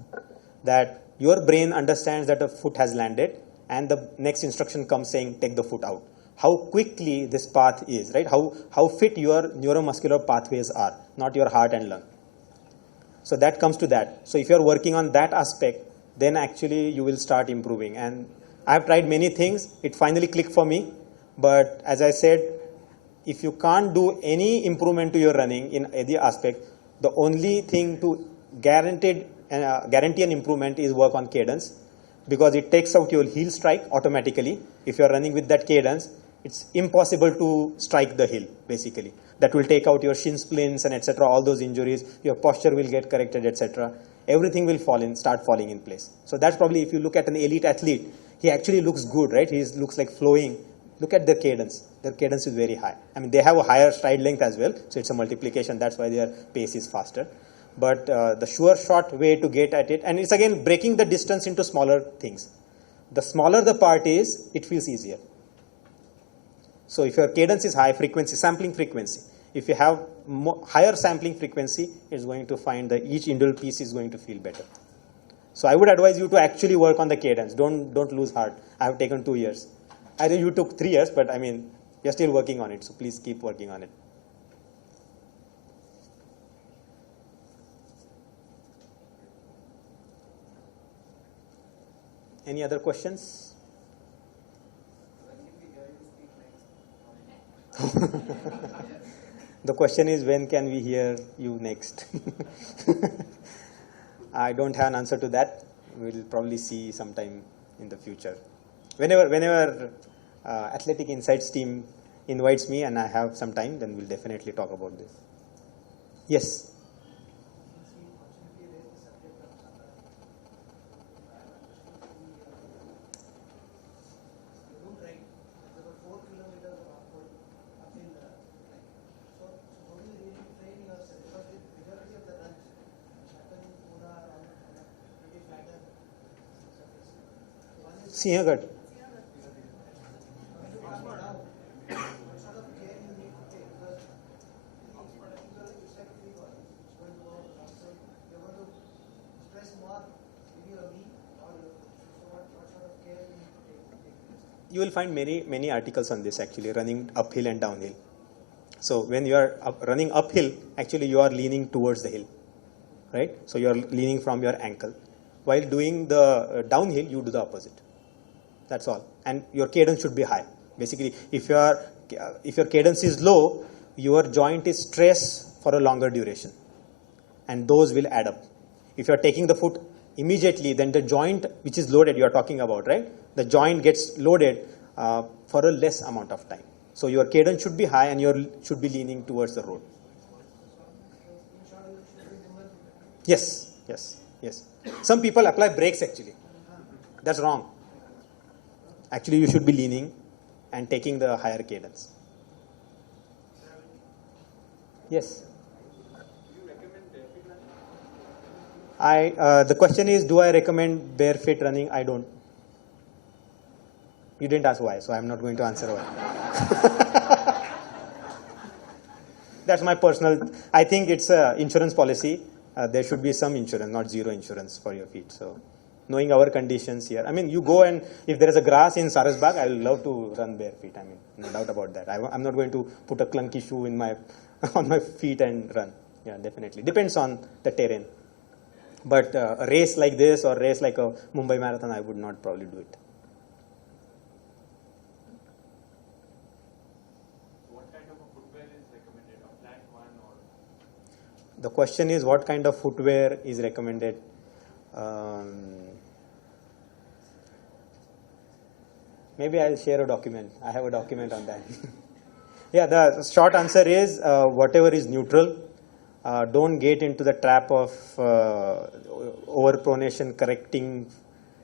that your brain understands that a foot has landed, and the next instruction comes saying, take the foot out. How quickly this path is, right? How fit your neuromuscular pathways are, not your heart and lung. So that comes to that. So if you're working on that aspect, then actually you will start improving. And I've tried many things. It finally clicked for me. But as I said, if you can't do any improvement to your running in any aspect, the only thing to guarantee an improvement is work on cadence, because it takes out your heel strike automatically. If you're running with that cadence, it's impossible to strike the heel, basically. That will take out your shin splints and etc., all those injuries. Your posture will get corrected, etc. Everything will start falling in place. So that's probably, if you look at an elite athlete, he actually looks good, right? He looks like flowing. Look at their cadence. Their cadence is very high. I mean, they have a higher stride length as well, so it's a multiplication. That's why their pace is faster. But the sure short way to get at it, and it's again breaking the distance into smaller things. The smaller the part is, it feels easier. So if your cadence is high, sampling frequency, if you have higher sampling frequency, it's going to find that each individual piece is going to feel better. So I would advise you to actually work on the cadence. Don't lose heart. I have taken 2 years. I think you took 3 years, but I mean, you're still working on it. So please keep working on it. Any other questions? The question is, when can we hear you next? I don't have an answer to that. We'll probably see sometime in the future. Whenever Athletic Insights team invites me and I have some time, then we'll definitely talk about this. Yes? Sinhagad. You will find many articles on this, actually, running uphill and downhill. So when you are running uphill, actually you are leaning towards the hill, right? So you are leaning from your ankle. While doing the downhill, you do the opposite. That's all. And your cadence should be high. Basically, if your cadence is low, your joint is stressed for a longer duration, and those will add up. If you are taking the foot immediately, then the joint which is loaded, you are talking about, right? The joint gets loaded for a less amount of time. So your cadence should be high, and you should be leaning towards the road. Yes. Some people apply brakes, actually. That's wrong. Actually, you should be leaning and taking the higher cadence. Yes. The question is, do I recommend bare feet running? I don't. You didn't ask why, so I'm not going to answer why. That's my personal. I think it's an insurance policy. There should be some insurance, not zero insurance for your feet. So, knowing our conditions here, I mean, you go and if there is a grass in Sarasbag, I will love to run bare feet. I mean, no doubt about that. I'm not going to put a clunky shoe in my on my feet and run. Yeah, definitely. Depends on the terrain. But a race like this or a race like a Mumbai Marathon, I would not probably do it. What kind of a footwear is recommended? A flat one or? The question is, what kind of footwear is recommended? Maybe I'll share a document. I have a document on that. Yeah, the short answer is whatever is neutral. Don't get into the trap of overpronation, correcting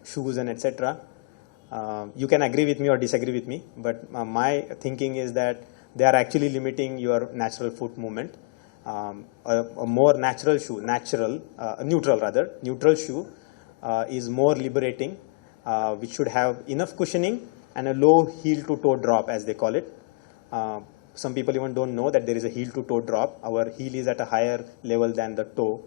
shoes and etc. You can agree with me or disagree with me, but my thinking is that they are actually limiting your natural foot movement. A more natural shoe, neutral shoe is more liberating, which should have enough cushioning and a low heel to toe drop, as they call it. Some people even don't know that there is a heel to toe drop. Our heel is at a higher level than the toe,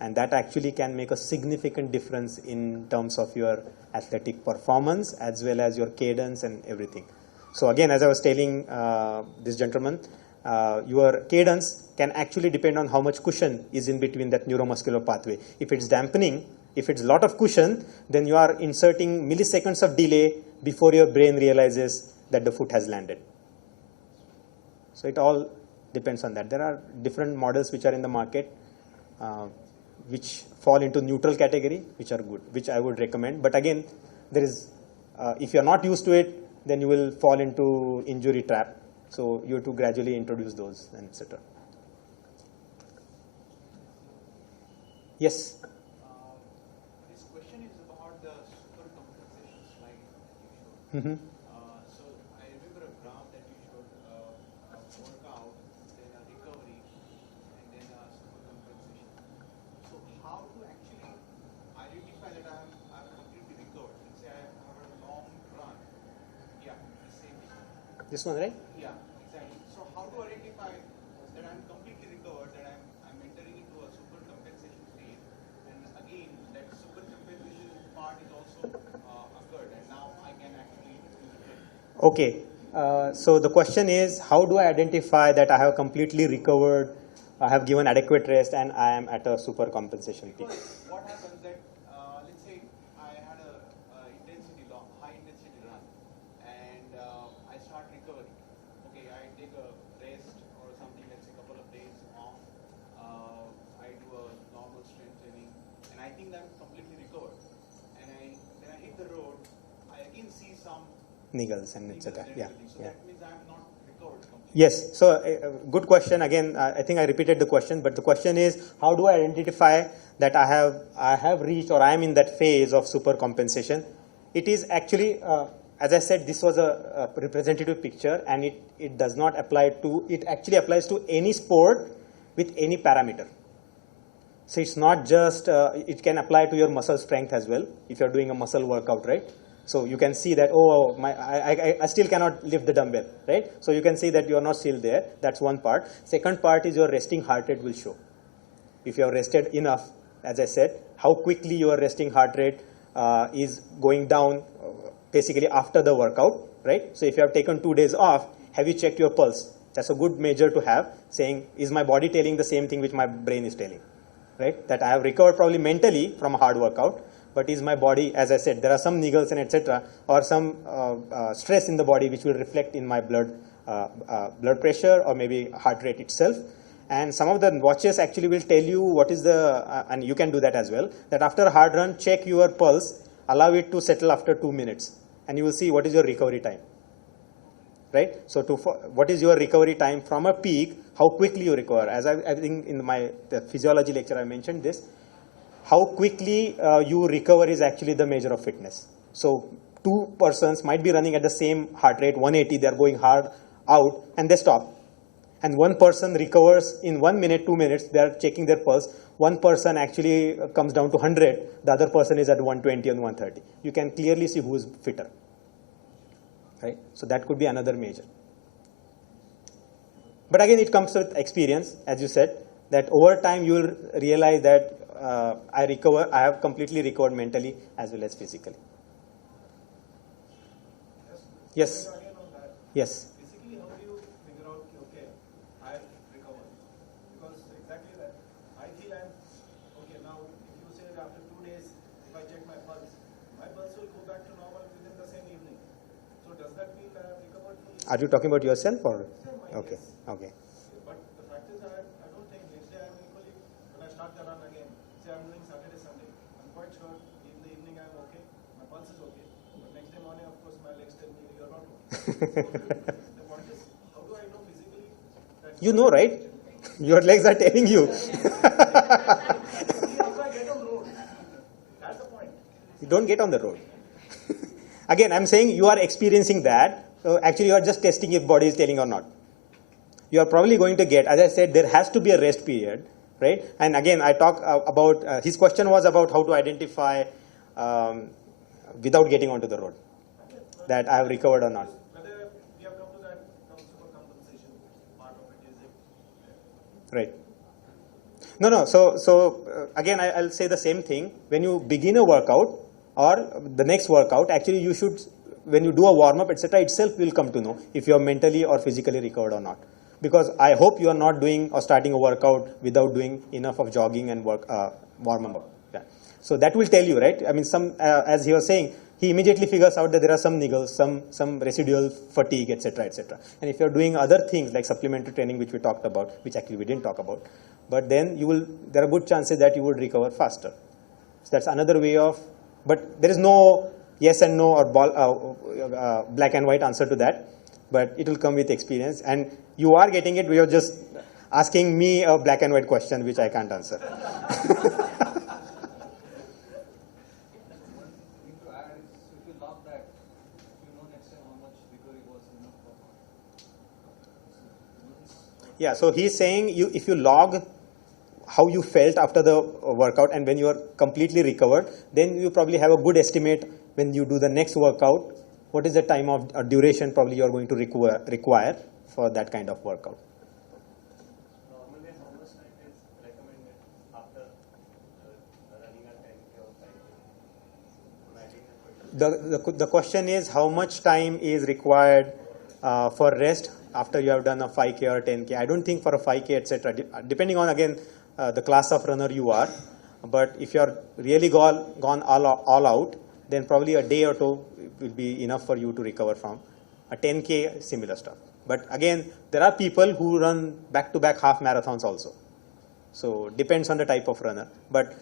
and that actually can make a significant difference in terms of your athletic performance as well as your cadence and everything. So again, as I was telling this gentleman, your cadence can actually depend on how much cushion is in between that neuromuscular pathway. If it's dampening, if it's a lot of cushion, then you are inserting milliseconds of delay before your brain realizes that the foot has landed. So it all depends on that. There are different models which are in the market, which fall into neutral category, which are good, which I would recommend. But again, there is, if you're not used to it, then you will fall into injury trap. So you have to gradually introduce those, and etc. Yes. This question is about the super compensation slide that you showed. Mm-hmm. So I remember a graph that you showed, workout, then a recovery, and then a super compensation. So how to actually identify that I'm completely recovered? Let's say I have a long run. Yeah, the same thing. This one, right? Yeah, exactly. So how to identify that I'm completely recovered, that I'm entering into a super compensation phase, and again that super compensation part is also occurred, and now I can actually do it. Okay. So the question is, how do I identify that I have completely recovered, I have given adequate rest, and I am at a super compensation peak? Because what happens that let's say I had a high intensity run, and I start recovering. Okay, I take a rest or something, let's say a couple of days off. I do a normal strength training, and I think I'm completely recovered. And when I hit the road, I again see some Niggles and etc. niggles and Yeah. everything. So Yeah. that means I'm not recovered completely. Yes. So good question. Again, I think I repeated the question, but the question is, how do I identify that I have reached or I am in that phase of super compensation? It is actually, as I said, this was a representative picture, and it does not apply to. It actually applies to any sport with any parameter. So it's not just. It can apply to your muscle strength as well if you're doing a muscle workout, right? So you can see that, I still cannot lift the dumbbell, right? So you can see that you are not still there. That's one part. Second part is your resting heart rate will show. If you have rested enough, as I said, how quickly your resting heart rate is going down basically after the workout, right? So if you have taken 2 days off, have you checked your pulse? That's a good measure to have, saying, is my body telling the same thing which my brain is telling, right? That I have recovered probably mentally from a hard workout, but is my body, as I said, there are some niggles and etc., or some stress in the body which will reflect in my blood pressure or maybe heart rate itself. And some of the watches actually will tell you what is the, and you can do that as well, that after a hard run, check your pulse, allow it to settle after 2 minutes, and you will see what is your recovery time, right? So what is your recovery time from a peak, how quickly you recover. As I think in the physiology lecture I mentioned this, how quickly you recover is actually the measure of fitness. So two persons might be running at the same heart rate, 180, they are going hard out, and they stop. And one person recovers in 1 minute, 2 minutes, they are checking their pulse. One person actually comes down to 100, the other person is at 120 and 130. You can clearly see who is fitter. Right? So that could be another measure. But again, it comes with experience, as you said, that over time you will realize that I have completely recovered mentally as well as physically. Yes. Again on that, Yes. basically, how do you figure out, okay, I've recovered? Because exactly that, I feel okay, now if you say that after 2 days, if I check my pulse will go back to normal within the same evening. So does that mean that I've recovered fully? Are you talking about yourself or? Same, I Okay. guess. Okay. But the fact is, I don't think next day I'm equally, when I start the run again, say I'm doing Saturday, Sunday, I'm quite sure in the evening I'm okay, my pulse is okay, but next day morning, of course, my legs tell me you're not okay. The point is, how do I know physically that You know, right? Your legs are telling you. how do I get on the road? That's the point. You don't get on the road. Again, I'm saying you are experiencing that. So actually, you are just testing if body is telling or not. You are probably going to get, as I said, there has to be a rest period, right? And again, I talk about, his question was about how to identify without getting onto the road, that I have recovered or not. Whether we have come to that supercompensation part of it, is it? Right. No. So again, I'll say the same thing. When you begin a workout or the next workout, actually you should, when you do a warm-up, etc., itself will come to know if you are mentally or physically recovered or not. Because I hope you are not doing or starting a workout without doing enough of jogging and warm-up. Yeah. So that will tell you, right? I mean, as he was saying, he immediately figures out that there are some niggles, some residual fatigue, etc., etc. And if you're doing other things like supplementary training, which we talked about, which actually we didn't talk about, but then there are good chances that you will recover faster. So that's another way of, but there is no yes and no or black and white answer to that, but it will come with experience. And you are getting it, we are just asking me a black and white question, which I can't answer. To add, if you log that, you know next time how much recovery was enough for. Yeah, so he's saying if you log how you felt after the workout and when you are completely recovered, then you probably have a good estimate when you do the next workout, what is the time of duration probably you are going to require for that kind of workout. Normally, how much time is recommended after running a 10K or 5K? The question is how much time is required for rest after you have done a 5K or 10K. I don't think for a 5K, etc. Depending on, again, the class of runner you are. But if you are really gone all out, then probably a day or two will be enough for you to recover from. A 10K, similar stuff. But again, there are people who run back-to-back half marathons also. So depends on the type of runner. But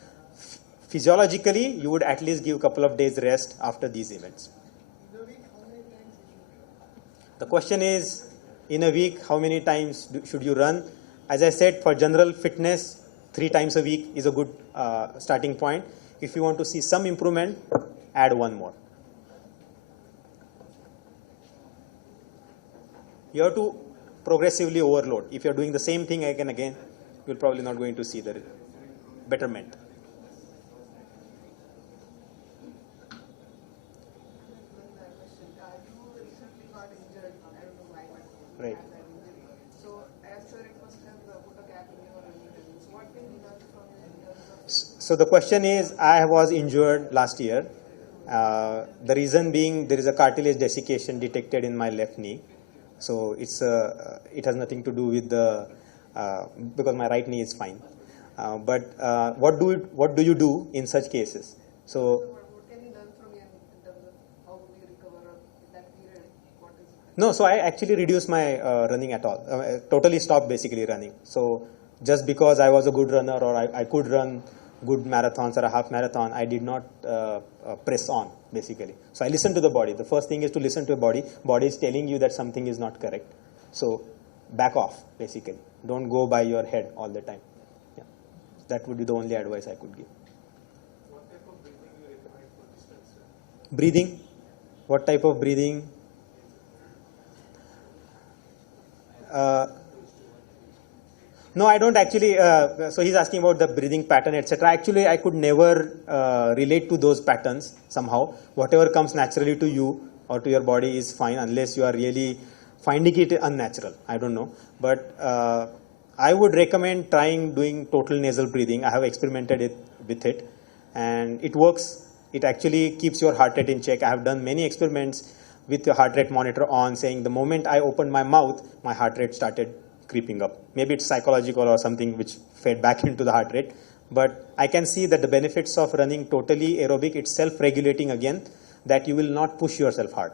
physiologically, you would at least give a couple of days rest after these events. In a week, how many times The question is, in a week, how many times should you run? As I said, for general fitness, 3 times a week is a good starting point. If you want to see some improvement, add one more. You have to progressively overload. If you are doing the same thing again, you're probably not going to see the betterment. You recently got injured, I don't know why, but Right. you had that injury. So I'm sure it must have put a gap in your running journey. So what can you learn from it in terms of? So the question is, I was injured last year. The reason being there is a cartilage desiccation detected in my left knee. So it has nothing to do with the because my right knee is fine. But what do you do in such cases? So What can you learn from him in terms of how do you recover or in that period? What is no, so I actually reduced my running at all. Totally stopped basically running. So just because I was a good runner or I could run good marathons or a half marathon, I did not press on basically. So I listened to the body. The first thing is to listen to the body. Body is telling you that something is not correct. So back off basically. Don't go by your head all the time. Yeah. That would be the only advice I could give. Breathing. What type of breathing? No, I don't actually. So he's asking about the breathing pattern, etc. Actually, I could never relate to those patterns somehow. Whatever comes naturally to you or to your body is fine, unless you are really finding it unnatural. I don't know, but I would recommend trying doing total nasal breathing. I have experimented with it, and it works. It actually keeps your heart rate in check. I have done many experiments with your heart rate monitor on, saying the moment I opened my mouth, my heart rate started creeping up. Maybe it's psychological or something which fed back into the heart rate, but I can see that the benefits of running totally aerobic, it's self-regulating again, that you will not push yourself hard.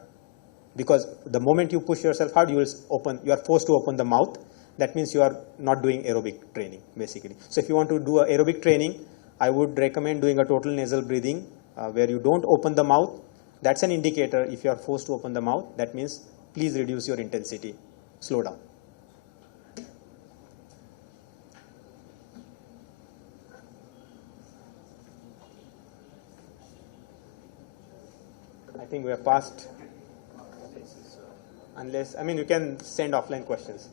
Because the moment you push yourself hard, you are forced to open the mouth. That means you are not doing aerobic training, basically. So if you want to do aerobic training, I would recommend doing a total nasal breathing where you don't open the mouth. That's an indicator. If you are forced to open the mouth, that means please reduce your intensity, slow down. I think we are past, unless, I mean, you can send offline questions.